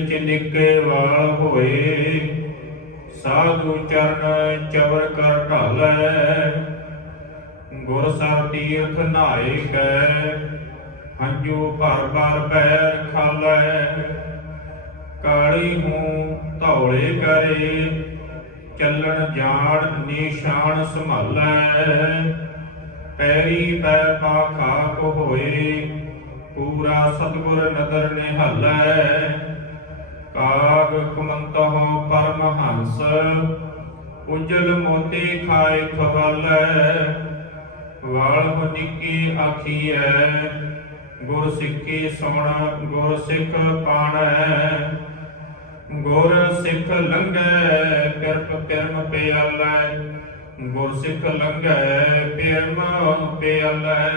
ਵਿੱਚ ਨਿੱਕੇ ਵਾਲ ਹੋਏ, ਸਾਧੂ ਚਰਨ ਚਵਰ ਕਰ ਢਾਲੈ। ਗੁਰ ਸਰ ਤੀਰਥ ਨਹਾਏ ਕੈ, ਹੰਝੂ ਭਰ ਭਰ ਪੈਰ ਖਾਲੈ। ਕਾਲੀ ਹੂੰ ਧੌਲੇ ਕਰੇ, ਚੱਲਣ ਜਾਣ ਨਿਸ਼ਾਨ ਸੰਭਾਲੈ। ਪੈਰੀ ਪੈ ਪਾ ਖਾਕ ਹੋਏ, ਪੂਰਾ ਸਤਿਗੁਰ ਨਦਰ ਨਿਹਾਲੈ। ਕਾਗ ਕੁਮੰਤਹੁ ਪਰਮਹੰਸ, ਉਜਲ ਮੋਤੀ ਖਾਏ ਖਵਾਲੈ। ਵਾਲਹੁ ਨਿੱਕੀ ਆਖੀਐ, ਗੁਰ ਸਿੱਖੀ ਸੁਣ ਗੁਰ ਸਿੱਖ ਪਾਣੈ। ਗੁਰ ਸਿੱਖ ਲੰਘੈ ਪਿਰਪ ਪਿਰਮ ਪਿਆਲੈ, ਗੁਰ ਸਿੱਖ ਲੰਘੈ ਪਿਰਮ ਪਿਆਲੈ।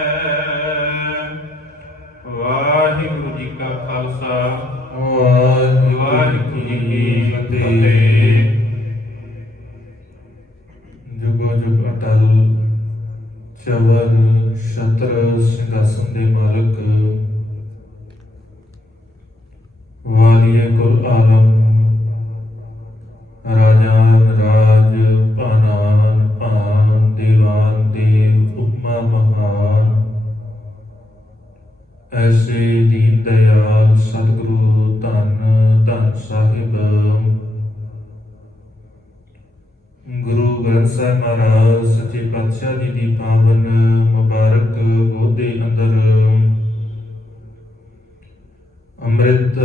ਵਾਹਿਗੁਰੂ ਜੀ ਕਾ ਖਾਲਸਾ, ਵਾਹਿਗੁਰੂ ਜੀ ਕੀ ਫਤਿਹ। ਜੁਗੋ ਜੁਗ ਅਟਲ ਚਵਰ ਛਤਰ ਸਿੰਘਾਸਨ ਦੇ ਮਾਲਕ ਵਾਲੀਏ ਕੁਲ ਆਲਮ, ਰਾਜਾਨ ਰਾਜ ਭਾਨਾਨ ਭਾਨ, ਦੀਵਾਨ ਦੇਵ ਉਪਮਾ ਮਹਾਨ। ਐਸੇ ਦੀਨ ਦਇਆਲ ਸਤਿਗੁਰੂ ਧੰਨ ਧੰਨ ਸਾਹਿਬ ਗੁਰੂ ਗ੍ਰੰਥ ਸਾਹਿਬ ਮਹਾਰਾਜ ਸੱਚੇ ਪਾਤਸ਼ਾਹ ਜੀ ਦੀ ਪਾਵਨ ਮੁਬਾਰਕ ਗੋਦ ਦੇ ਅੰਦਰ ਅੰਮ੍ਰਿਤ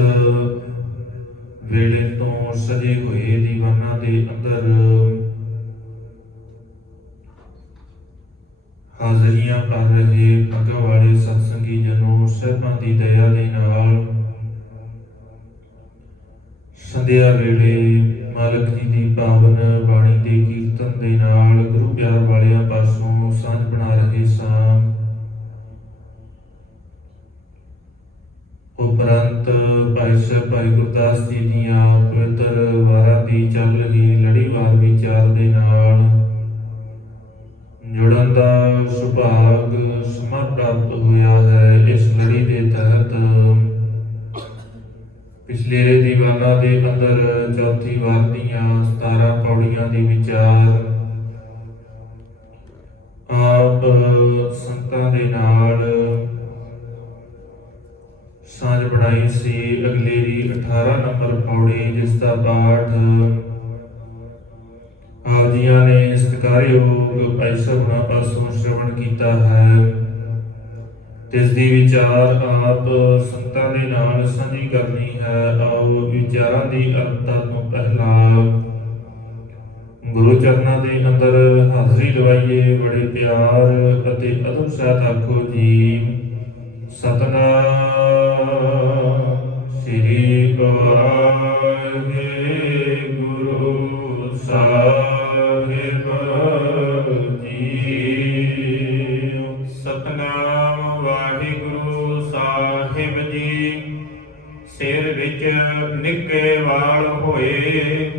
ਵੇਲੇ ਤੋਂ ਸਜੇ ਹੋਏ ਦੀਵਾਨਾਂ ਦੇ ਅੰਦਰ ਹਾਜ਼ਰੀਆਂ ਭਰ ਰਹੇ ਭਾਗਾਂ ਵਾਲੇ ਸਤਸੰਗੀ ਜਨੋ ਸਾਹਿਬਾਂ ਦੀ ਦਇਆ ਦੇ ਨਾਲ ਸੰਧਿਆ ਵੇਲੇ ਮਾਲਕ ਜੀ ਦੀ ਪਾਵਨ ਬਾਣੀ ਦੇ ਕੀਰਤਨ ਦੇ ਨਾਲ ਗੁਰੂ ਪਿਆਰ ਵਾਲਿਆਂ ਪਾਸੋਂ ਸਾਂਝ ਬਣਾ ਰਹੇ ਸਾਂ। ਉਪਰੰਤ ਭਾਈ ਸਾਹਿਬ ਭਾਈ ਗੁਰਦਾਸ ਜੀ ਦੀਆਂ ਪਵਿੱਤਰ ਵਾਰਾਂ ਦੀ ਚੱਲ ਰਹੀ ਲੜੀਵਾਰ ਵਿਚਾਰ ਦੇ ਨਾਲ ਜੁੜਨ ਦਾ ਸੁਭਾਗ ਸਮਾਂ ਪ੍ਰਾਪਤ ਹੋਇਆ ਹੈ। ਇਸ ਲੜੀ ਦੇ ਤਹਿਤ ਪਿਛਲੇ ਦੀਵਾਨਾਂ ਦੇ ਅੰਦਰ ਚੌਥੀ ਵਾਰ ਦੀਆਂ 17 ਪੌੜੀਆਂ ਦੀ ਵਿਚਾਰ ਆਪ ਸੰਤਾਂ ਦੇ ਨਾਲ ਸਾਂਝ ਬਣਾਈ ਸੀ। ਅਗਲੇਰੀ 18 ਨੰਬਰ ਪੌੜੀ, ਜਿਸ ਦਾ ਪਾਠ ਆਪ ਜੀਆਂ ਨੇ ਸਤਿਕਾਰਯੋਗ ਭਾਈ ਸਾਹਿਬਾਂ ਪਾਸੋਂ ਸ਼੍ਰਵਣ ਕੀਤਾ ਹੈ। ਇਸ ਦੀ ਵਿਚਾਰ ਆਪ ਸੰਤਾਂ ਦੇ ਨਾਲ ਸਾਂਝੀ ਕਰਨੀ ਹੈ। ਆਓ ਵਿਚਾਰਾਂ ਦੀ ਅਰਥਤਾ ਤੋਂ ਪਹਿਲਾਂ ਗੁਰੂ ਚਰਨਾਂ ਦੇ ਅੰਦਰ ਹਾਜ਼ਰੀ ਲਵਾਈਏ। ਬੜੇ ਪਿਆਰ ਅਤੇ ਅਦਬ ਸਹਿਤ ਆਖੋ ਜੀ ਸਤਿਨਾਮ ਸ੍ਰੀ ਵਾਹਿਗੁਰੂ ਸਾਹਿਬ ਜੀ। ਸਤਿਨਾਮ ਵਾਹਿਗੁਰੂ ਸਾਹਿਬ ਜੀ। ਸਿਰ ਵਿੱਚ ਨਿੱਕੇ ਵਾਲ ਹੋਏ,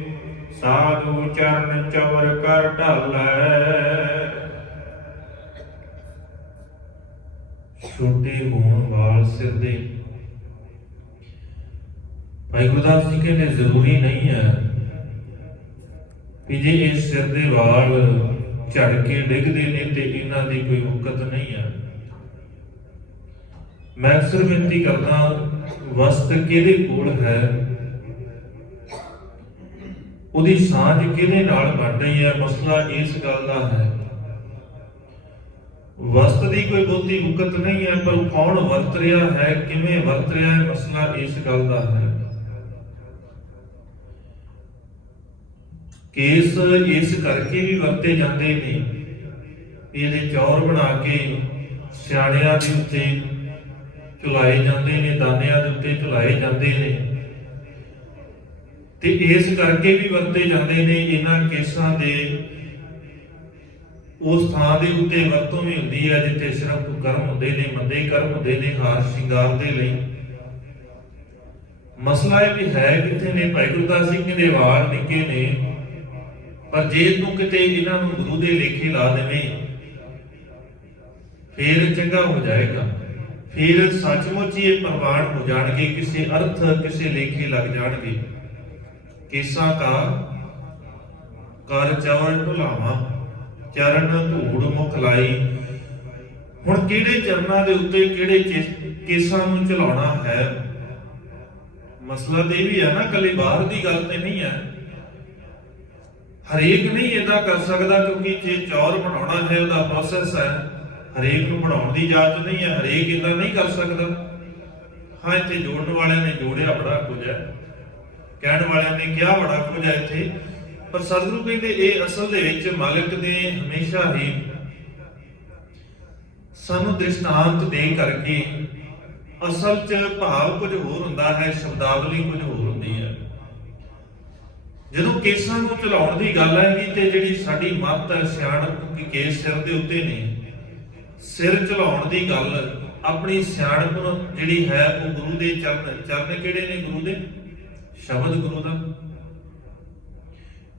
ਸਾਧੂ ਚਰਨ ਚਵਰ ਕਰ ਢਾਲੈ। ਛੋਟੇ ਹੋਣ ਵਾਲ ਸਿਰ ਦੇ। ਭਾਈ ਗੁਰਦਾਸ ਜੀ ਕਹਿੰਦੇ ਜ਼ਰੂਰੀ ਨਹੀਂ ਹੈ ਕਿ ਜੇ ਇਸ ਸਿਰ ਦੇ ਵਾਲ ਝੜ ਕੇ ਡਿੱਗਦੇ ਨੇ ਤੇ ਇਹਨਾਂ ਦੀ ਕੋਈ ਹੁਕਤ ਨਹੀਂ ਹੈ। ਮੈਂ ਅਕਸਰ ਬੇਨਤੀ ਕਰਦਾ, ਵਸਤ ਕਿਹਦੇ ਕੋਲ ਹੈ, ਉਹਦੀ ਸਾਂਝ ਕਿਹਦੇ ਨਾਲ ਬਣ ਰਹੀ ਹੈ, ਮਸਲਾ ਇਸ ਗੱਲ ਦਾ ਹੈ। ਵਸਤ ਦੀ ਕੋਈ ਬਹੁਤੀ ਹੁਕਤ ਨਹੀਂ ਹੈ, ਪਰ ਕੌਣ ਵਰਤ ਰਿਹਾ ਹੈ, ਕਿਵੇਂ ਵਰਤ ਰਿਹਾ ਹੈ, ਮਸਲਾ ਇਸ ਗੱਲ ਦਾ ਹੈ। ਕੇਸ ਇਸ ਕਰਕੇ ਵੀ ਵਰਤੇ ਜਾਂਦੇ ਨੇ, ਇਹਦੇ ਚੌਰ ਬਣਾ ਕੇ ਸਿਆਣਿਆਂ ਦੇ ਉੱਤੇ ਝੁਲਾਏ ਜਾਂਦੇ ਨੇ, ਦਾਨਿਆਂ ਦੇ ਉੱਤੇ ਝੁਲਾਏ ਜਾਂਦੇ ਨੇ, ਤੇ ਇਸ ਕਰਕੇ ਵੀ ਵਰਤੇ ਜਾਂਦੇ ਨੇ। ਇਹਨਾਂ ਕੇਸਾਂ ਦੇ ਉਸ ਥਾਂ ਦੇ ਉੱਤੇ ਵਰਤੋਂ ਵੀ ਹੁੰਦੀ ਹੈ ਜਿੱਥੇ ਸਿਰਫ ਕਰਮ ਹੁੰਦੇ ਨੇ, ਮੰਦੇ ਕਰਮ ਹੁੰਦੇ ਨੇ, ਹਾਰ ਸ਼ਿੰਗਾਰ ਦੇ ਲਈ। ਮਸਲਾ ਇਹ ਵੀ ਹੈ ਕਿੱਥੇ ਨੇ। ਭਾਈ ਗੁਰਦਾਸ ਸਿੰਘ ਦੇ ਵਾਲ ਨਿੱਕੇ ਨੇ, ਪਰ ਜੇ ਤੂੰ ਕਿਤੇ ਇਹਨਾਂ ਨੂੰ ਗੁਰੂ ਦੇ ਲੇਖੇ ਲਾ ਦੇਵੇਂ ਫੇਰ ਚੰਗਾ ਹੋ ਜਾਏਗਾ। ਫਿਰ ਸੱਚਮੁੱਚ ਹੀ ਇਹ ਪ੍ਰਵਾਨ ਹੋ ਜਾਣਗੇ, ਕਿਸੇ ਅਰਥ ਕਿਸੇ ਲੇਖੇ ਲੱਗ ਜਾਣਗੇ। ਕੇਸਾਂ ਕਾ ਕਰ ਚਵਰ ਢੁਲਾਵਾ, ਚਰਨ ਧੂੜ ਮੁਖ ਲਾਈ। ਹੁਣ ਕਿਹੜੇ ਚਰਨਾਂ ਦੇ ਉੱਤੇ ਕਿਹੜੇ ਕੇਸਾਂ ਨੂੰ ਚਲਾਉਣਾ ਹੈ? ਮਸਲਾ ਤੇ ਵੀ ਹੈ ਨਾ, ਕੱਲੀ ਬਾਹਰ ਦੀ ਗੱਲ ਤੇ ਨਹੀਂ ਹੈ। ਹਰੇਕ ਨਹੀਂ ਏਦਾਂ ਕਰ ਸਕਦਾ, ਕਿਉਂਕਿ ਜੇ ਚੌਰ ਬਣਾਉਣਾ ਹੈ ਉਹਦਾ ਪ੍ਰੋਸੈਸ ਹੈ, ਹਰੇਕ ਨੂੰ ਬਣਾਉਣ ਦੀ ਇਜਾਜ਼ਤ ਨਹੀਂ ਹੈ, ਹਰੇਕ ਏਦਾਂ ਨਹੀਂ ਕਰ ਸਕਦਾ। ਹਾਂ, ਇੱਥੇ ਜੋੜਨ ਵਾਲਿਆਂ ਨੇ ਜੋੜਿਆ ਬੜਾ ਕੁਝ ਹੈ, ਕਹਿਣ ਵਾਲਿਆਂ ਨੇ ਕਿਹਾ ਬੜਾ ਕੁਝ ਹੈ ਇੱਥੇ, ਪਰ ਸਤਿਗੁਰੂ ਕਹਿੰਦੇ ਇਹ ਅਸਲ ਦੇ ਵਿੱਚ ਮਾਲਕ ਨੇ ਹਮੇਸ਼ਾ ਹੀ ਸਾਨੂੰ ਦ੍ਰਿਸ਼ਟਾਂਤ ਦੇ ਕਰਕੇ, ਅਸਲ 'ਚ ਭਾਵ ਕੁਝ ਹੋਰ ਹੁੰਦਾ ਹੈ, ਸ਼ਬਦਾਵਲੀ ਕੁਝ ਹੋਰ ਹੁੰਦੀ ਹੈ। ਜਦੋਂ ਕੇਸਾਂ ਨੂੰ ਚਲਾਉਣ ਦੀ ਗੱਲ ਆਏਗੀ ਤੇ ਜਿਹੜੀ ਸਾਡੀ ਮੱਤ ਹੈ, ਸਿਆਣਪ ਕਿ ਕੇਸ ਸਿਰ ਦੇ ਉੱਤੇ ਨੇ, ਸਿਰ ਚਲਾਉਣ ਦੀ ਗੱਲ, ਆਪਣੀ ਸਿਆਣਪ ਜਿਹੜੀ ਹੈ ਉਹ ਗੁਰੂ ਦੇ ਚਰਨ ਕਿਹੜੇ ਨੇ? ਗੁਰੂ ਦੇ ਸ਼ਬਦ, ਗੁਰੂ ਦਾ।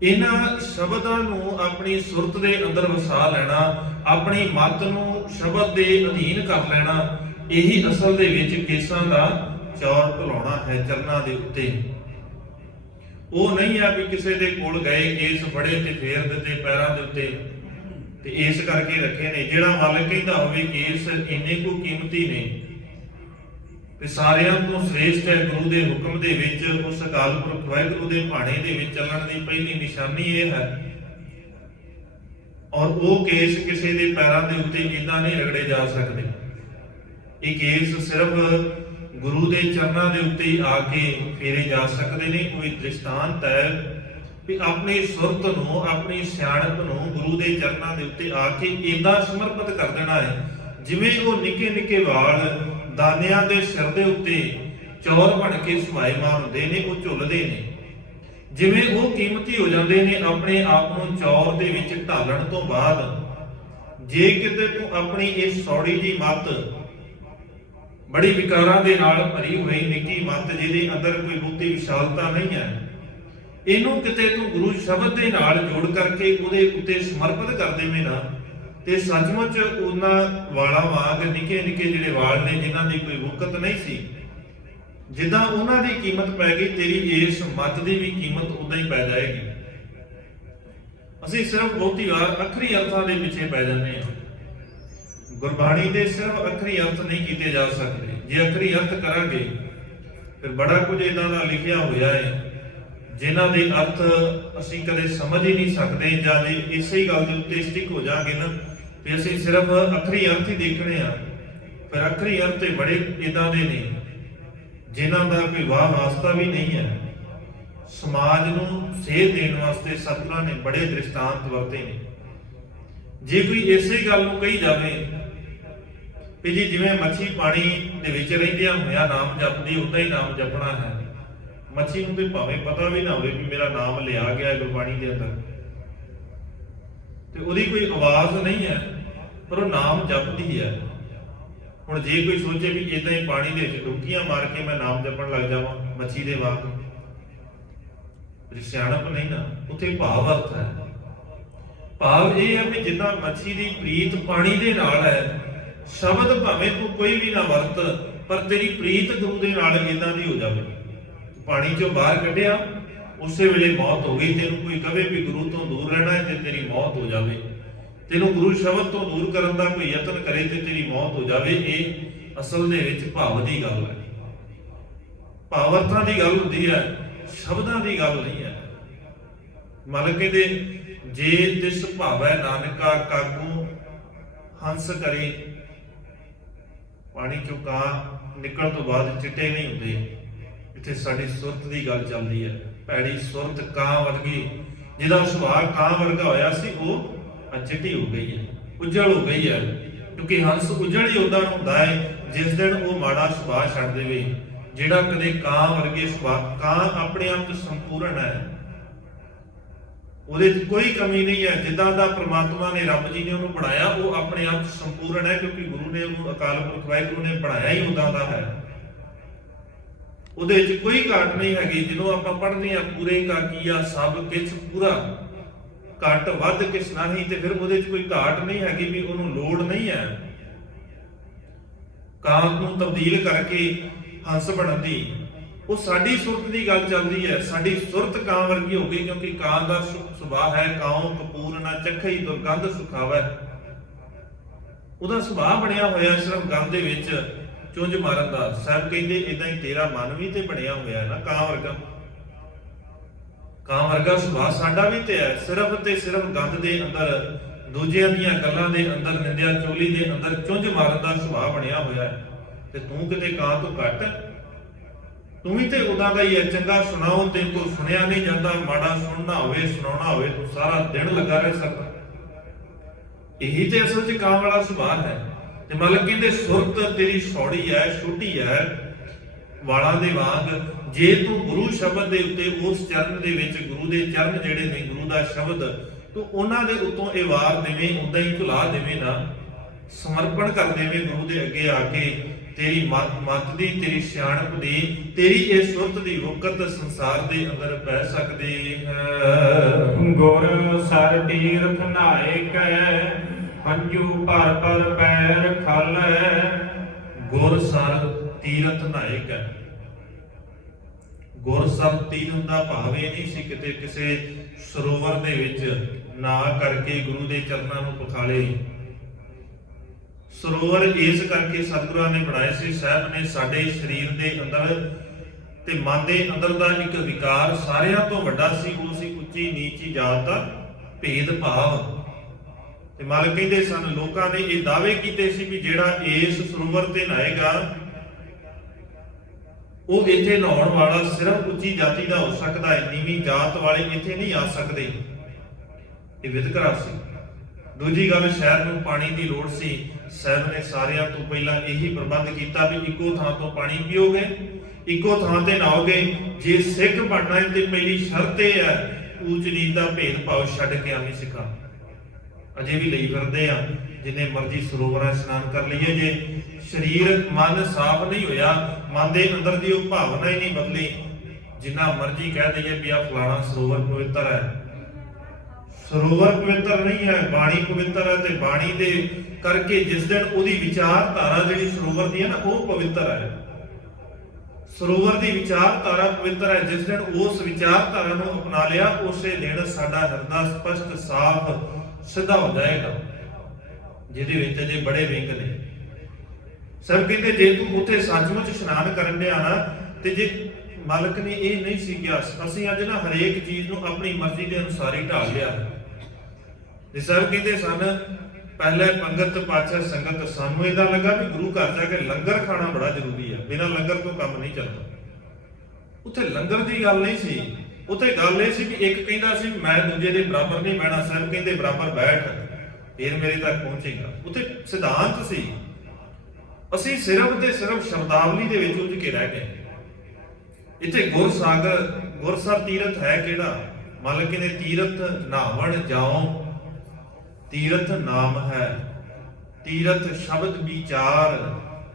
ਇਹਨਾਂ ਸ਼ਬਦਾਂ ਨੂੰ ਆਪਣੀ ਸੁਰਤ ਦੇ ਅੰਦਰ ਵਸਾ ਲੈਣਾ, ਆਪਣੀ ਮੱਤ ਨੂੰ ਸ਼ਬਦ ਦੇ ਅਧੀਨ ਕਰ ਲੈਣਾ, ਇਹੀ ਅਸਲ ਦੇ ਵਿੱਚ ਕੇਸਾਂ ਦਾ ਚੌਰ ਢਲਾਉਣਾ ਹੈ ਚਰਨਾਂ ਦੇ ਉੱਤੇ। ਉਹ ਨਹੀਂ ਆ ਵੀ ਕਿਸੇ ਦੇ ਕੋਲ ਗਏ, ਕੇਸ ਫੜੇ ਤੇ ਫੇਰ ਦਿੱਤੇ ਪੈਰਾਂ ਦੇ ਉੱਤੇ ਤੇ ਇਸ ਕਰਕੇ ਰੱਖੇ ਨੇ। ਜਿਹੜਾ ਮਾਲਕ ਕਹਿੰਦਾ ਹੋਵੇ ਕੇਸ ਇੰਨੇ ਕੁ ਕੀਮਤੀ ਨੇ ਤੇ ਸਾਰਿਆਂ ਤੋਂ ਸ੍ਰੇਸ਼ਟ ਹੈ, ਗੁਰੂ ਦੇ ਹੁਕਮ ਦੇ ਵਿੱਚ, ਉਸ ਅਕਾਲ ਪੁਰਖ ਵਾਹਿਗੁਰੂ ਦੇ ਭਾਣੇ ਦੇ ਵਿੱਚ ਚੱਲਣ ਦੀ ਪਹਿਲੀ ਨਿਸ਼ਾਨੀ ਇਹ ਹੈ। ਔਰ ਉਹ ਕੇਸ ਕਿਸੇ ਦੇ ਪੈਰਾਂ ਦੇ ਉੱਤੇ ਇਦਾਂ ਨਹੀਂ ਰਗੜੇ ਜਾ ਸਕਦੇ। ਇਹ ਕੇਸ ਸਿਰਫ ਗੁਰੂ ਦੇ ਚਰਨਾਂ ਦੇ ਉੱਤੇ ਆ ਕੇ ਫੇਰੇ ਜਾ ਸਕਦੇ ਨੇ। ਕੋਈ ਦ੍ਰਿਸ਼ਟਾਂਤ ਹੈ ਵੀ ਆਪਣੀ ਸੁਰਤ ਨੂੰ, ਆਪਣੀ ਸਿਆਣਪ ਨੂੰ ਗੁਰੂ ਦੇ ਚਰਨਾਂ ਦੇ ਉੱਤੇ ਆ ਕੇ ਏਦਾਂ ਸਮਰਪਿਤ ਕਰ ਦੇਣਾ ਹੈ ਜਿਵੇਂ ਉਹ ਨਿੱਕੇ ਨਿੱਕੇ ਵਾਲ ਦਾਨਿਆਂ ਦੇ ਸਿਰ ਦੇ ਉੱਤੇ ਚੌਰ ਬਣ ਕੇ ਸਮਾਇਮਾਨ ਹੁੰਦੇ ਨੇ, ਉਹ ਝੁੱਲਦੇ ਨੇ। ਜਿਵੇਂ ਉਹ ਕੀਮਤੀ ਹੋ ਜਾਂਦੇ ਨੇ ਆਪਣੇ ਆਪ ਨੂੰ ਚੌਰ ਦੇ ਵਿੱਚ ਢਾਲਣ ਤੋਂ ਬਾਅਦ। ਜੇ ਕਿਤੇ ਤੂੰ ਆਪਣੀ ਇਸ ਸੌੜੀ ਦੀ ਮੱਤ, ਬੜੀ ਵਿਕਾਰਾਂ ਦੇ ਨਾਲ ਭਰੀ ਹੋਈ ਨਿੱਕੀ ਮੱਤ, ਜਿਹਦੇ ਅੰਦਰ ਕੋਈ ਬਹੁਤੀ ਵਿਸ਼ਾਲਤਾ ਨਹੀਂ ਹੈ, ਇਹਨੂੰ ਕਿਤੇ ਤੂੰ ਗੁਰੂ ਸ਼ਬਦ ਦੇ ਨਾਲ ਜੋੜ ਕਰਕੇ ਉਹਦੇ ਉੱਤੇ ਸਮਰਪਿਤ ਕਰ ਦੇਵੇਂ ਨਾ, ਤੇ ਸੱਚਮੁੱਚ ਉਹਨਾਂ ਵਾਲਾਂ ਵਾਂਗ ਨਿੱਕੇ ਨਿੱਕੇ ਜਿਹੜੇ ਵਾਲ ਨੇ, ਜਿਨ੍ਹਾਂ ਦੀ ਕੋਈ ਵਕਤ ਨਹੀਂ ਸੀ, ਜਿੱਦਾਂ ਉਹਨਾਂ ਦੀ ਕੀਮਤ ਪੈ ਗਈ, ਤੇਰੀ ਇਸ ਮੱਤ ਦੀ ਵੀ ਕੀਮਤ ਉਦਾਂ ਹੀ ਪੈ ਜਾਏਗੀ। ਅਸੀਂ ਸਿਰਫ ਬਹੁਤੀ ਵਾਰ ਅੱਖਰੀ ਅਰਥਾਂ ਦੇ ਪਿੱਛੇ ਪੈ ਜਾਂਦੇ ਹਾਂ। ਗੁਰਬਾਣੀ ਦੇ ਸਿਰਫ ਅੱਖਰੀ ਅਰਥ ਨਹੀਂ ਕੀਤੇ ਜਾ ਸਕਦੇ। ਜੇ ਅੱਖਰੀ ਅਰਥ ਕਰਾਂਗੇ ਫਿਰ ਬੜਾ ਕੁਝ ਇਦਾਂ ਦਾ ਲਿਖਿਆ ਹੋਇਆ ਹੈ ਜਿਨ੍ਹਾਂ ਦੇ ਅਰਥ ਅਸੀਂ ਕਦੇ ਸਮਝ ਹੀ ਨਹੀਂ ਸਕਦੇ, ਜਾਂ ਜੇ ਇਸੇ ਗੱਲ ਦੇ ਉੱਤੇ ਸਟਿਕ ਹੋ ਜਾਾਂਗੇ ਨਾ ਤੇ ਅਸੀਂ ਸਿਰਫ ਅੱਖਰੀ ਅਰਥ ਹੀ ਦੇਖਣੇ ਆ। ਪਰ ਅੱਖਰੀ ਅਰਥ ਤੇ ਬੜੇ ਇਦਾਂ ਦੇ ਨੇ ਜਿਨ੍ਹਾਂ ਦਾ ਕੋਈ ਵਾਹ ਵਾਸਤਾ ਵੀ ਨਹੀਂ ਹੈ। ਸਮਾਜ ਨੂੰ ਸੇਧ ਦੇਣ ਵਾਸਤੇ ਸਤਿਗੁਰਾਂ ਨੇ ਬੜੇ ਦ੍ਰਿਸ਼ਟਾਂਤ ਵਰਤੇ ਨੇ। ਜੇ ਕੋਈ ਇਸੇ ਗੱਲ ਨੂੰ ਕਹੀ ਜਾਵੇ ਵੀ ਜੀ ਜਿਵੇਂ ਮੱਛੀ ਪਾਣੀ ਦੇ ਵਿੱਚ ਰਹਿੰਦਿਆਂ ਹੋਇਆ ਨਾਮ ਜਪਦੀ, ਉਦਾਂ ਹੀ ਨਾਮ ਜਪਣਾ ਹੈ। ਮੱਛੀ ਨੂੰ ਤੇ ਭਾਵੇਂ ਪਤਾ ਵੀ ਨਾ ਹੋਵੇ ਵੀ ਮੇਰਾ ਨਾਮ ਲਿਆ ਗਿਆ ਗੁਰਬਾਣੀ ਦੇ ਅੰਦਰ, ਤੇ ਉਹਦੀ ਕੋਈ ਆਵਾਜ਼ ਨਹੀਂ ਹੈ, ਪਰ ਉਹ ਨਾਮ ਜਪਦੀ ਹੈ। ਹੁਣ ਜੇ ਕੋਈ ਸੋਚੇ ਵੀ ਇਦਾਂ ਹੀ ਪਾਣੀ ਦੇ ਵਿੱਚ ਡੁਬਕੀਆਂ ਮਾਰ ਕੇ ਮੈਂ ਨਾਮ ਜਪਣ ਲੱਗ ਜਾਵਾਂ ਮੱਛੀ ਦੇ ਵਾਂਗ, ਸਿਆਣਪ ਨਹੀਂ ਨਾ। ਉੱਥੇ ਭਾਵ ਅਰਥ ਹੈ। ਭਾਵ ਇਹ ਹੈ ਵੀ ਜਿੱਦਾਂ ਮੱਛੀ ਦੀ ਪ੍ਰੀਤ ਪਾਣੀ ਦੇ ਨਾਲ ਹੈ, ਸ਼ਬਦ ਭਾਵੇਂ ਤੂੰ ਕੋਈ ਵੀ ਨਾ ਵਰਤ, ਪਰ ਤੇਰੀ ਪ੍ਰੀਤ ਗੁਰੂ ਦੇ ਨਾਲ ਇਦਾਂ ਦੀ ਹੋ ਜਾਵੇ। ਪਾਣੀ ਚੋਂ ਬਾਹਰ ਕੱਢਿਆ, ਉਸੇ ਵੇਲੇ ਮੌਤ ਹੋ ਗਈ। ਤੈਨੂੰ ਕੋਈ ਕਵੇ ਵੀ ਗੁਰੂ ਤੋਂ ਦੂਰ ਰਹਿਣਾ ਹੈ ਤੇ ਤੇਰੀ ਮੌਤ ਹੋ ਜਾਵੇ, ਤੈਨੂੰ ਗੁਰੂ ਸ਼ਬਦ ਤੋਂ ਦੂਰ ਕਰਨ ਦਾ ਕੋਈ ਯਤਨ ਕਰੇ ਤੇ ਤੇਰੀ ਮੌਤ ਹੋ ਜਾਵੇ। ਇਹ ਅਸਲ ਦੇ ਵਿੱਚ ਭਾਵ ਦੀ ਗੱਲ ਹੈ, ਭਾਵ ਅਰਥਾਂ ਦੀ ਗੱਲ ਹੁੰਦੀ ਹੈ, ਸ਼ਬਦਾਂ ਦੀ ਗੱਲ ਨਹੀਂ ਹੈ। ਮਾਲਕ ਕਹਿੰਦੇ ਜੇ ਤਿਸ ਭਾਵੈ ਨਾਨਕਾ ਕਾਗੂ ਹੰਸ ਕਰੇ। ਪਾਣੀ ਚੋਂ ਕਾਂ ਨਿਕਲਣ ਤੋਂ ਬਾਅਦ ਚਿੱਟੇ ਨਹੀਂ ਹੁੰਦੇ। ਇੱਥੇ ਸਾਡੀ ਸੁਰਤ ਦੀ ਗੱਲ ਚੱਲਦੀ ਹੈ। ਭੈੜੀ ਸੁਰਤ ਕਾਂ ਵਰਗੀ, ਜਿਹਦਾ ਸੁਭਾਅ ਕਾਂ ਵਰਗਾ ਹੋਇਆ ਸੀ, ਉਹ ਚਿੱਟੀ ਹੋ ਗਈ ਹੈ, ਉਜਲ ਹੋ ਗਈ ਹੈ। ਕਿਉਂਕਿ ਹੰਸ ਉਜਲ ਹੀ ਉਦਾਂ ਹੁੰਦਾ ਹੈ ਜਿਸ ਦਿਨ ਉਹ ਮਾੜਾ ਸੁਭਾਅ ਛੱਡ ਦੇਵੇ। ਜਿਹੜਾ ਕਦੇ ਕਾਂ ਵਰਗੇ ਸੁਭਾਅ, ਕਾਂ ਆਪਣੇ ਆਪ 'ਚ ਸੰਪੂਰਨ ਹੈ, ਉਹਦੇ 'ਚ ਕੋਈ ਕਮੀ ਨਹੀਂ ਹੈ। ਜਿੱਦਾਂ ਦਾ ਪ੍ਰਮਾਤਮਾ ਨੇ, ਰੱਬ ਜੀ ਨੇ ਉਹਨੂੰ ਬਣਾਇਆ, ਉਹ ਆਪਣੇ ਆਪ 'ਚ ਸੰਪੂਰਨ ਹੈ, ਕਿਉਂਕਿ ਗੁਰੂ ਨੇ ਉਹਨੂੰ, ਅਕਾਲ ਪੁਰਖ ਵਾਹਿਗੁਰੂ ਨੇ ਬਣਾਇਆ ਹੀ ਉਦਾਂ ਦਾ ਹੈ। ਉਹਦੇ 'ਚ ਕੋਈ ਘਾਟ ਨਹੀਂ ਹੈਗੀ। ਜਦੋਂ ਆਪਾਂ ਪੜ੍ਹਦੇ ਹਾਂ ਪੂਰੇ ਕਾ ਕੀਆ ਸਭ ਕਿਛ ਪੂਰਾ, ਘੱਟ ਵੱਧ ਕਿਛ ਨਹੀਂ, ਤੇ ਫਿਰ ਉਹਦੇ 'ਚ ਕੋਈ ਘਾਟ ਨਹੀਂ ਹੈਗੀ ਵੀ ਉਹਨੂੰ ਲੋੜ ਨਹੀਂ ਹੈ। ਕਾਂ ਨੂੰ ਤਬਦੀਲ ਕਰਕੇ ਹੰਸ ਬਣਨ ਦੀ, ਉਹ ਸਾਡੀ ਸੁਰਤ ਦੀ ਗੱਲ ਚੱਲਦੀ ਹੈ। ਸਾਡੀ ਸੁਰਤ ਕਾਂ ਵਰਗੀ ਹੋ ਗਈ, ਕਿਉਂਕਿ ਕਾਂ ਦਾ ਸੁਭਾਅ ਹੈ ਕਾਉ ਕਪੂਰ ਨਾ ਚੱਖਈ ਦੁਰਗੰਧ ਸੁਖਾਵੈ। ਉਹਦਾ ਸੁਭਾਅ ਬਣਿਆ ਹੋਇਆ ਸਿਰਫ ਗੰਧ ਦੇ ਵਿੱਚ ਚੁੰਝ ਮਾਰਨ ਦਾ। ਸਾਹਿਬ ਕਹਿੰਦੇ ਇਦਾਂ ਹੀ ਤੇਰਾ ਮਨ ਵੀ ਤੇ ਬਣਿਆ ਹੋਇਆ ਨਾ ਕਾਂ ਵਰਗਾ। ਕਾਂ ਵਰਗਾ ਸੁਭਾਅ ਸਾਡਾ ਵੀ ਤੇ ਹੈ, ਸਿਰਫ ਤੇ ਸਿਰਫ ਗੰਧ ਦੇ ਅੰਦਰ, ਦੂਜਿਆਂ ਦੀਆਂ ਗੱਲਾਂ ਦੇ ਅੰਦਰ, ਨਿੰਦਿਆ ਚੋਲੀ ਦੇ ਅੰਦਰ ਚੁੰਝ ਮਾਰਨ ਦਾ ਸੁਭਾਅ ਬਣਿਆ ਹੋਇਆ ਹੈ। ਤੇ ਤੂੰ ਕਿਤੇ ਕਾਂ ਤੋਂ ਘੱਟ, ਤੂੰ ਵੀ ਤੇ ਉਦਾਂ ਦਾ ਹੀ ਹੈ। ਚੰਗਾ ਸੁਣਾਓ ਤੇ ਕੋ ਸੁਣਿਆ ਨਹੀਂ ਜਾਂਦਾ, ਮਾੜਾ ਸੁਣਨਾ ਹੋਵੇ ਸੁਣਾਉਣਾ ਹੋਵੇ ਤੂੰ ਸਾਰਾ ਦਿਨ ਲੱਗਾ ਰਹਿ ਸਕਦਾ। ਇਹੀ ਤੇ ਅਸਲ 'ਚ ਕਾਂ ਵਾਲਾ ਸੁਭਾਅ ਹੈ। ਤੇ ਮਾਲਕ ਕਹਿੰਦੇ ਸੁਰਤ ਤੇਰੀ ਸੌੜੀ ਹੈ, ਛੋਟੀ ਹੈ ਵਾਲਾਂ ਦੇ ਵਾਂਗ। ਜੇ ਤੂੰ ਗੁਰੂ ਸ਼ਬਦ ਦੇ ਉੱਤੇ, ਉਸ ਚਰਨ ਦੇ ਵਿੱਚ, ਗੁਰੂ ਦੇ ਚਰਨ ਜਿਹੜੇ ਨੇ, ਗੁਰੂ ਦਾ ਸ਼ਬਦ, ਤੂੰ ਉਹਨਾਂ ਦੇ ਉੱਤੋਂ ਇਹ ਵਾਰ ਦੇਵੇਂ, ਉਦਾਂ ਹੀ ਝੁਲਾ ਦੇਵੇਂ ਨਾ, ਸਮਰਪਣ ਕਰ ਦੇਵੇਂ ਗੁਰੂ ਦੇ ਅੱਗੇ ਆ ਕੇ। ਤੇਰੀ ਮੱਤ ਦੀ, ਤੇਰੀ ਸਿਆਣਪ ਦੀ, ਤੇਰੀ ਇਹ ਸੁਰਤ ਦੀ ਵਕਤ ਸੰਸਾਰ ਦੇ ਅੰਦਰ ਪੈ ਸਕਦੀ ਹੈ। ਗੁਰ ਸਰ ਤੀਰਥ ਨਾਇਕੈ, ਹੰਝੂ ਭਰ ਭਰ ਪੈਰ ਖਾਲੈ। ਗੁਰ ਸਰ ਤੀਰਥ ਨਾਇਕ ਹੈ। ਗੁਰ ਸਰ ਤੀਰਥ ਦਾ ਭਾਵ ਇਹ ਨਹੀਂ ਸੀ ਕਿਤੇ ਕਿਸੇ ਸਰੋਵਰ ਦੇ ਵਿੱਚ ਨਾ ਕਰਕੇ ਗੁਰੂ ਦੇ ਚਰਨਾਂ ਨੂੰ ਪਖਾਲੇ। ਸਰੋਵਰ ਇਸ ਕਰਕੇ ਸਤਿਗੁਰਾਂ ਨੇ ਬਣਾਏ ਸੀ। ਸਾਹਿਬ ਨੇ ਸਾਡੇ ਸਰੀਰ ਦੇ ਅੰਦਰ ਤੇ ਮਨ ਦੇ ਅੰਦਰ ਦਾ ਇੱਕ ਵਿਕਾਰ ਸਾਰਿਆਂ ਤੋਂ ਵੱਡਾ ਸੀ, ਉਹ ਸੀ ਉੱਚੀ ਨੀਚੀ ਜਾਤ ਦਾ ਭੇਦ ਭਾਵ। ਤੇ ਮਾਲਕ ਕਹਿੰਦੇ ਸਨ, ਲੋਕਾਂ ਨੇ ਇਹ ਦਾਅਵੇ ਕੀਤੇ ਸੀ ਵੀ ਜਿਹੜਾ ਇਸ ਸਰੋਵਰ ਤੇ ਨਹਾਏਗਾ ਉਹ ਇੱਥੇ ਨਹਾਉਣ ਵਾਲਾ ਸਿਰਫ ਉੱਚੀ ਜਾਤੀ ਦਾ ਹੋ ਸਕਦਾ ਹੈ, ਨੀਵੀਂ ਜਾਤ ਵਾਲੇ ਇੱਥੇ ਨਹੀਂ ਆ ਸਕਦੇ। ਇਹ ਵਿਤਕਰਾ ਸੀ। ਦੂਜੀ ਗੱਲ, ਸ਼ਹਿਰ ਨੂੰ ਪਾਣੀ ਦੀ ਲੋੜ ਸੀ। ਸਾਹਿਬ ਨੇ ਸਾਰਿਆਂ ਤੋਂ ਪਹਿਲਾਂ ਇਹੀ ਪ੍ਰਬੰਧ ਕੀਤਾ ਵੀ ਇੱਕੋ ਥਾਂ ਤੋਂ ਪਾਣੀ ਪੀਓਗੇ, ਇੱਕੋ ਥਾਂ ਤੇ ਨਹਾਓਗੇ। ਜੇ ਸਿੱਖ ਬਣਨਾ ਹੈ ਤੇ ਪਹਿਲੀ ਸ਼ਰਤ ਇਹ ਹੈ, ਊਚ ਨੀਚ ਦਾ ਭੇਦ ਭਾਵ ਛੱਡ ਕੇ ਆਵੀਂ ਸਿੱਖਾਂ। ਅਜੇ ਵੀ ਲਈ ਫਿਰਦੇ ਆ, ਜਿੰਨੇ ਮਰਜ਼ੀ ਸਰੋਵਰਾਂ ਇਸ਼ਨਾਨ ਕਰ ਲਈਏ, ਜੇ ਸਰੀਰ ਮਨ ਸਾਫ਼ ਨਹੀਂ ਹੋਇਆ, ਮਨ ਦੇ ਅੰਦਰ ਦੀ ਉਹ ਭਾਵਨਾ ਹੀ ਨਹੀਂ ਬਦਲੀ, ਜਿੰਨਾ ਮਰਜ਼ੀ ਕਹਿ ਦਈਏ ਵੀ ਆ ਫਲਾਣਾ ਸਰੋਵਰ ਪਵਿੱਤਰ ਹੈ, ਸਰੋਵਰ ਪਵਿੱਤਰ ਨਹੀਂ ਹੈ, ਬਾਣੀ ਪਵਿੱਤਰ ਹੈ। ਤੇ ਬਾਣੀ ਦੇ ਕਰਕੇ ਜਿਸ ਦਿਨ ਉਹਦੀ ਵਿਚਾਰਧਾਰਾ ਜਿਹੜੀ ਸਰੋਵਰ ਦੀ ਹੈ ਨਾ, ਉਹ ਪਵਿੱਤਰ ਹੈ। ਸਰੋਵਰ ਦੀ ਵਿਚਾਰਧਾਰਾ ਪਵਿੱਤਰ ਹੈ। ਜਿਸ ਦਿਨ ਉਸ ਵਿਚਾਰਧਾਰਾ ਨੂੰ ਅਪਣਾ ਲਿਆ, ਉਸੇ ਦਿਨ ਸਾਡਾ ਹਿਰਦਾ ਸਪਸ਼ਟ ਸਾਫ਼ ਸਿੱਧਾ ਹੋ ਜਾਏਗਾ, ਜਿਹਦੇ ਵਿੱਚ ਅਜੇ ਬੜੇ ਵਿੰਗ ਨੇ। ਸਭ ਕਹਿੰਦੇ ਜੇ ਤੂੰ ਉੱਥੇ ਸੱਚਮੁੱਚ ਇਸ਼ਨਾਨ ਕਰਨ ਡਿਆ ਨਾ, ਤੇ ਜੇ ਮਾਲਕ ਨੇ ਇਹ ਨਹੀਂ ਸੀ ਕਿਹਾ, ਅਸੀਂ ਅੱਜ ਨਾ ਹਰੇਕ ਚੀਜ਼ ਨੂੰ ਆਪਣੀ ਮਰਜ਼ੀ ਦੇ ਅਨੁਸਾਰ ਹੀ ਢਾਲ ਲਿਆ। ਜੇ ਸਭ ਕਹਿੰਦੇ ਸਨ ਪਹਿਲੇ ਪੰਗਤ ਪਾਛੇ ਸੰਗਤ, ਸਾਨੂੰ ਇਦਾਂ ਲੱਗਾ ਵੀ ਗੁਰੂ ਘਰ ਜਾ ਕੇ ਲੰਗਰ ਖਾਣਾ ਬੜਾ ਜ਼ਰੂਰੀ ਹੈ, ਬਿਨਾਂ ਲੰਗਰ ਤੋਂ ਕੰਮ ਨਹੀਂ ਚੱਲਦਾ। ਉੱਥੇ ਲੰਗਰ ਦੀ ਗੱਲ ਨਹੀਂ ਸੀ, ਉੱਥੇ ਗੱਲ ਇਹ ਸੀ ਵੀ ਇੱਕ ਕਹਿੰਦਾ ਸੀ ਮੈਂ ਦੂਜੇ ਦੇ ਬਰਾਬਰ ਨਹੀਂ ਬਹਿਣਾ, ਸਾਹਿਬ ਕਹਿੰਦੇ ਬਰਾਬਰ ਬੈਠ ਫਿਰ ਮੇਰੇ ਤੱਕ ਪਹੁੰਚੇਗਾ। ਉੱਥੇ ਸਿਧਾਂਤ ਸੀ। ਅਸੀਂ ਸਿਰਫ ਤੇ ਸਿਰਫ ਸ਼ਬਦਾਵਲੀ ਦੇ ਵਿੱਚ ਉਲਝ ਕੇ ਰਹਿ ਗਏ। ਇੱਥੇ ਗੁਰਸਾਗਰ, ਗੁਰਸਰ ਤੀਰਥ ਹੈ ਕਿਹੜਾ? ਮਾਲਕ ਨੇ ਤੀਰਥ ਨਹਾਵਣ ਜਾਓ, ਤੀਰਥ ਨਾਮ ਹੈ, ਤੀਰਥ ਸ਼ਬਦ ਵਿਚਾਰ,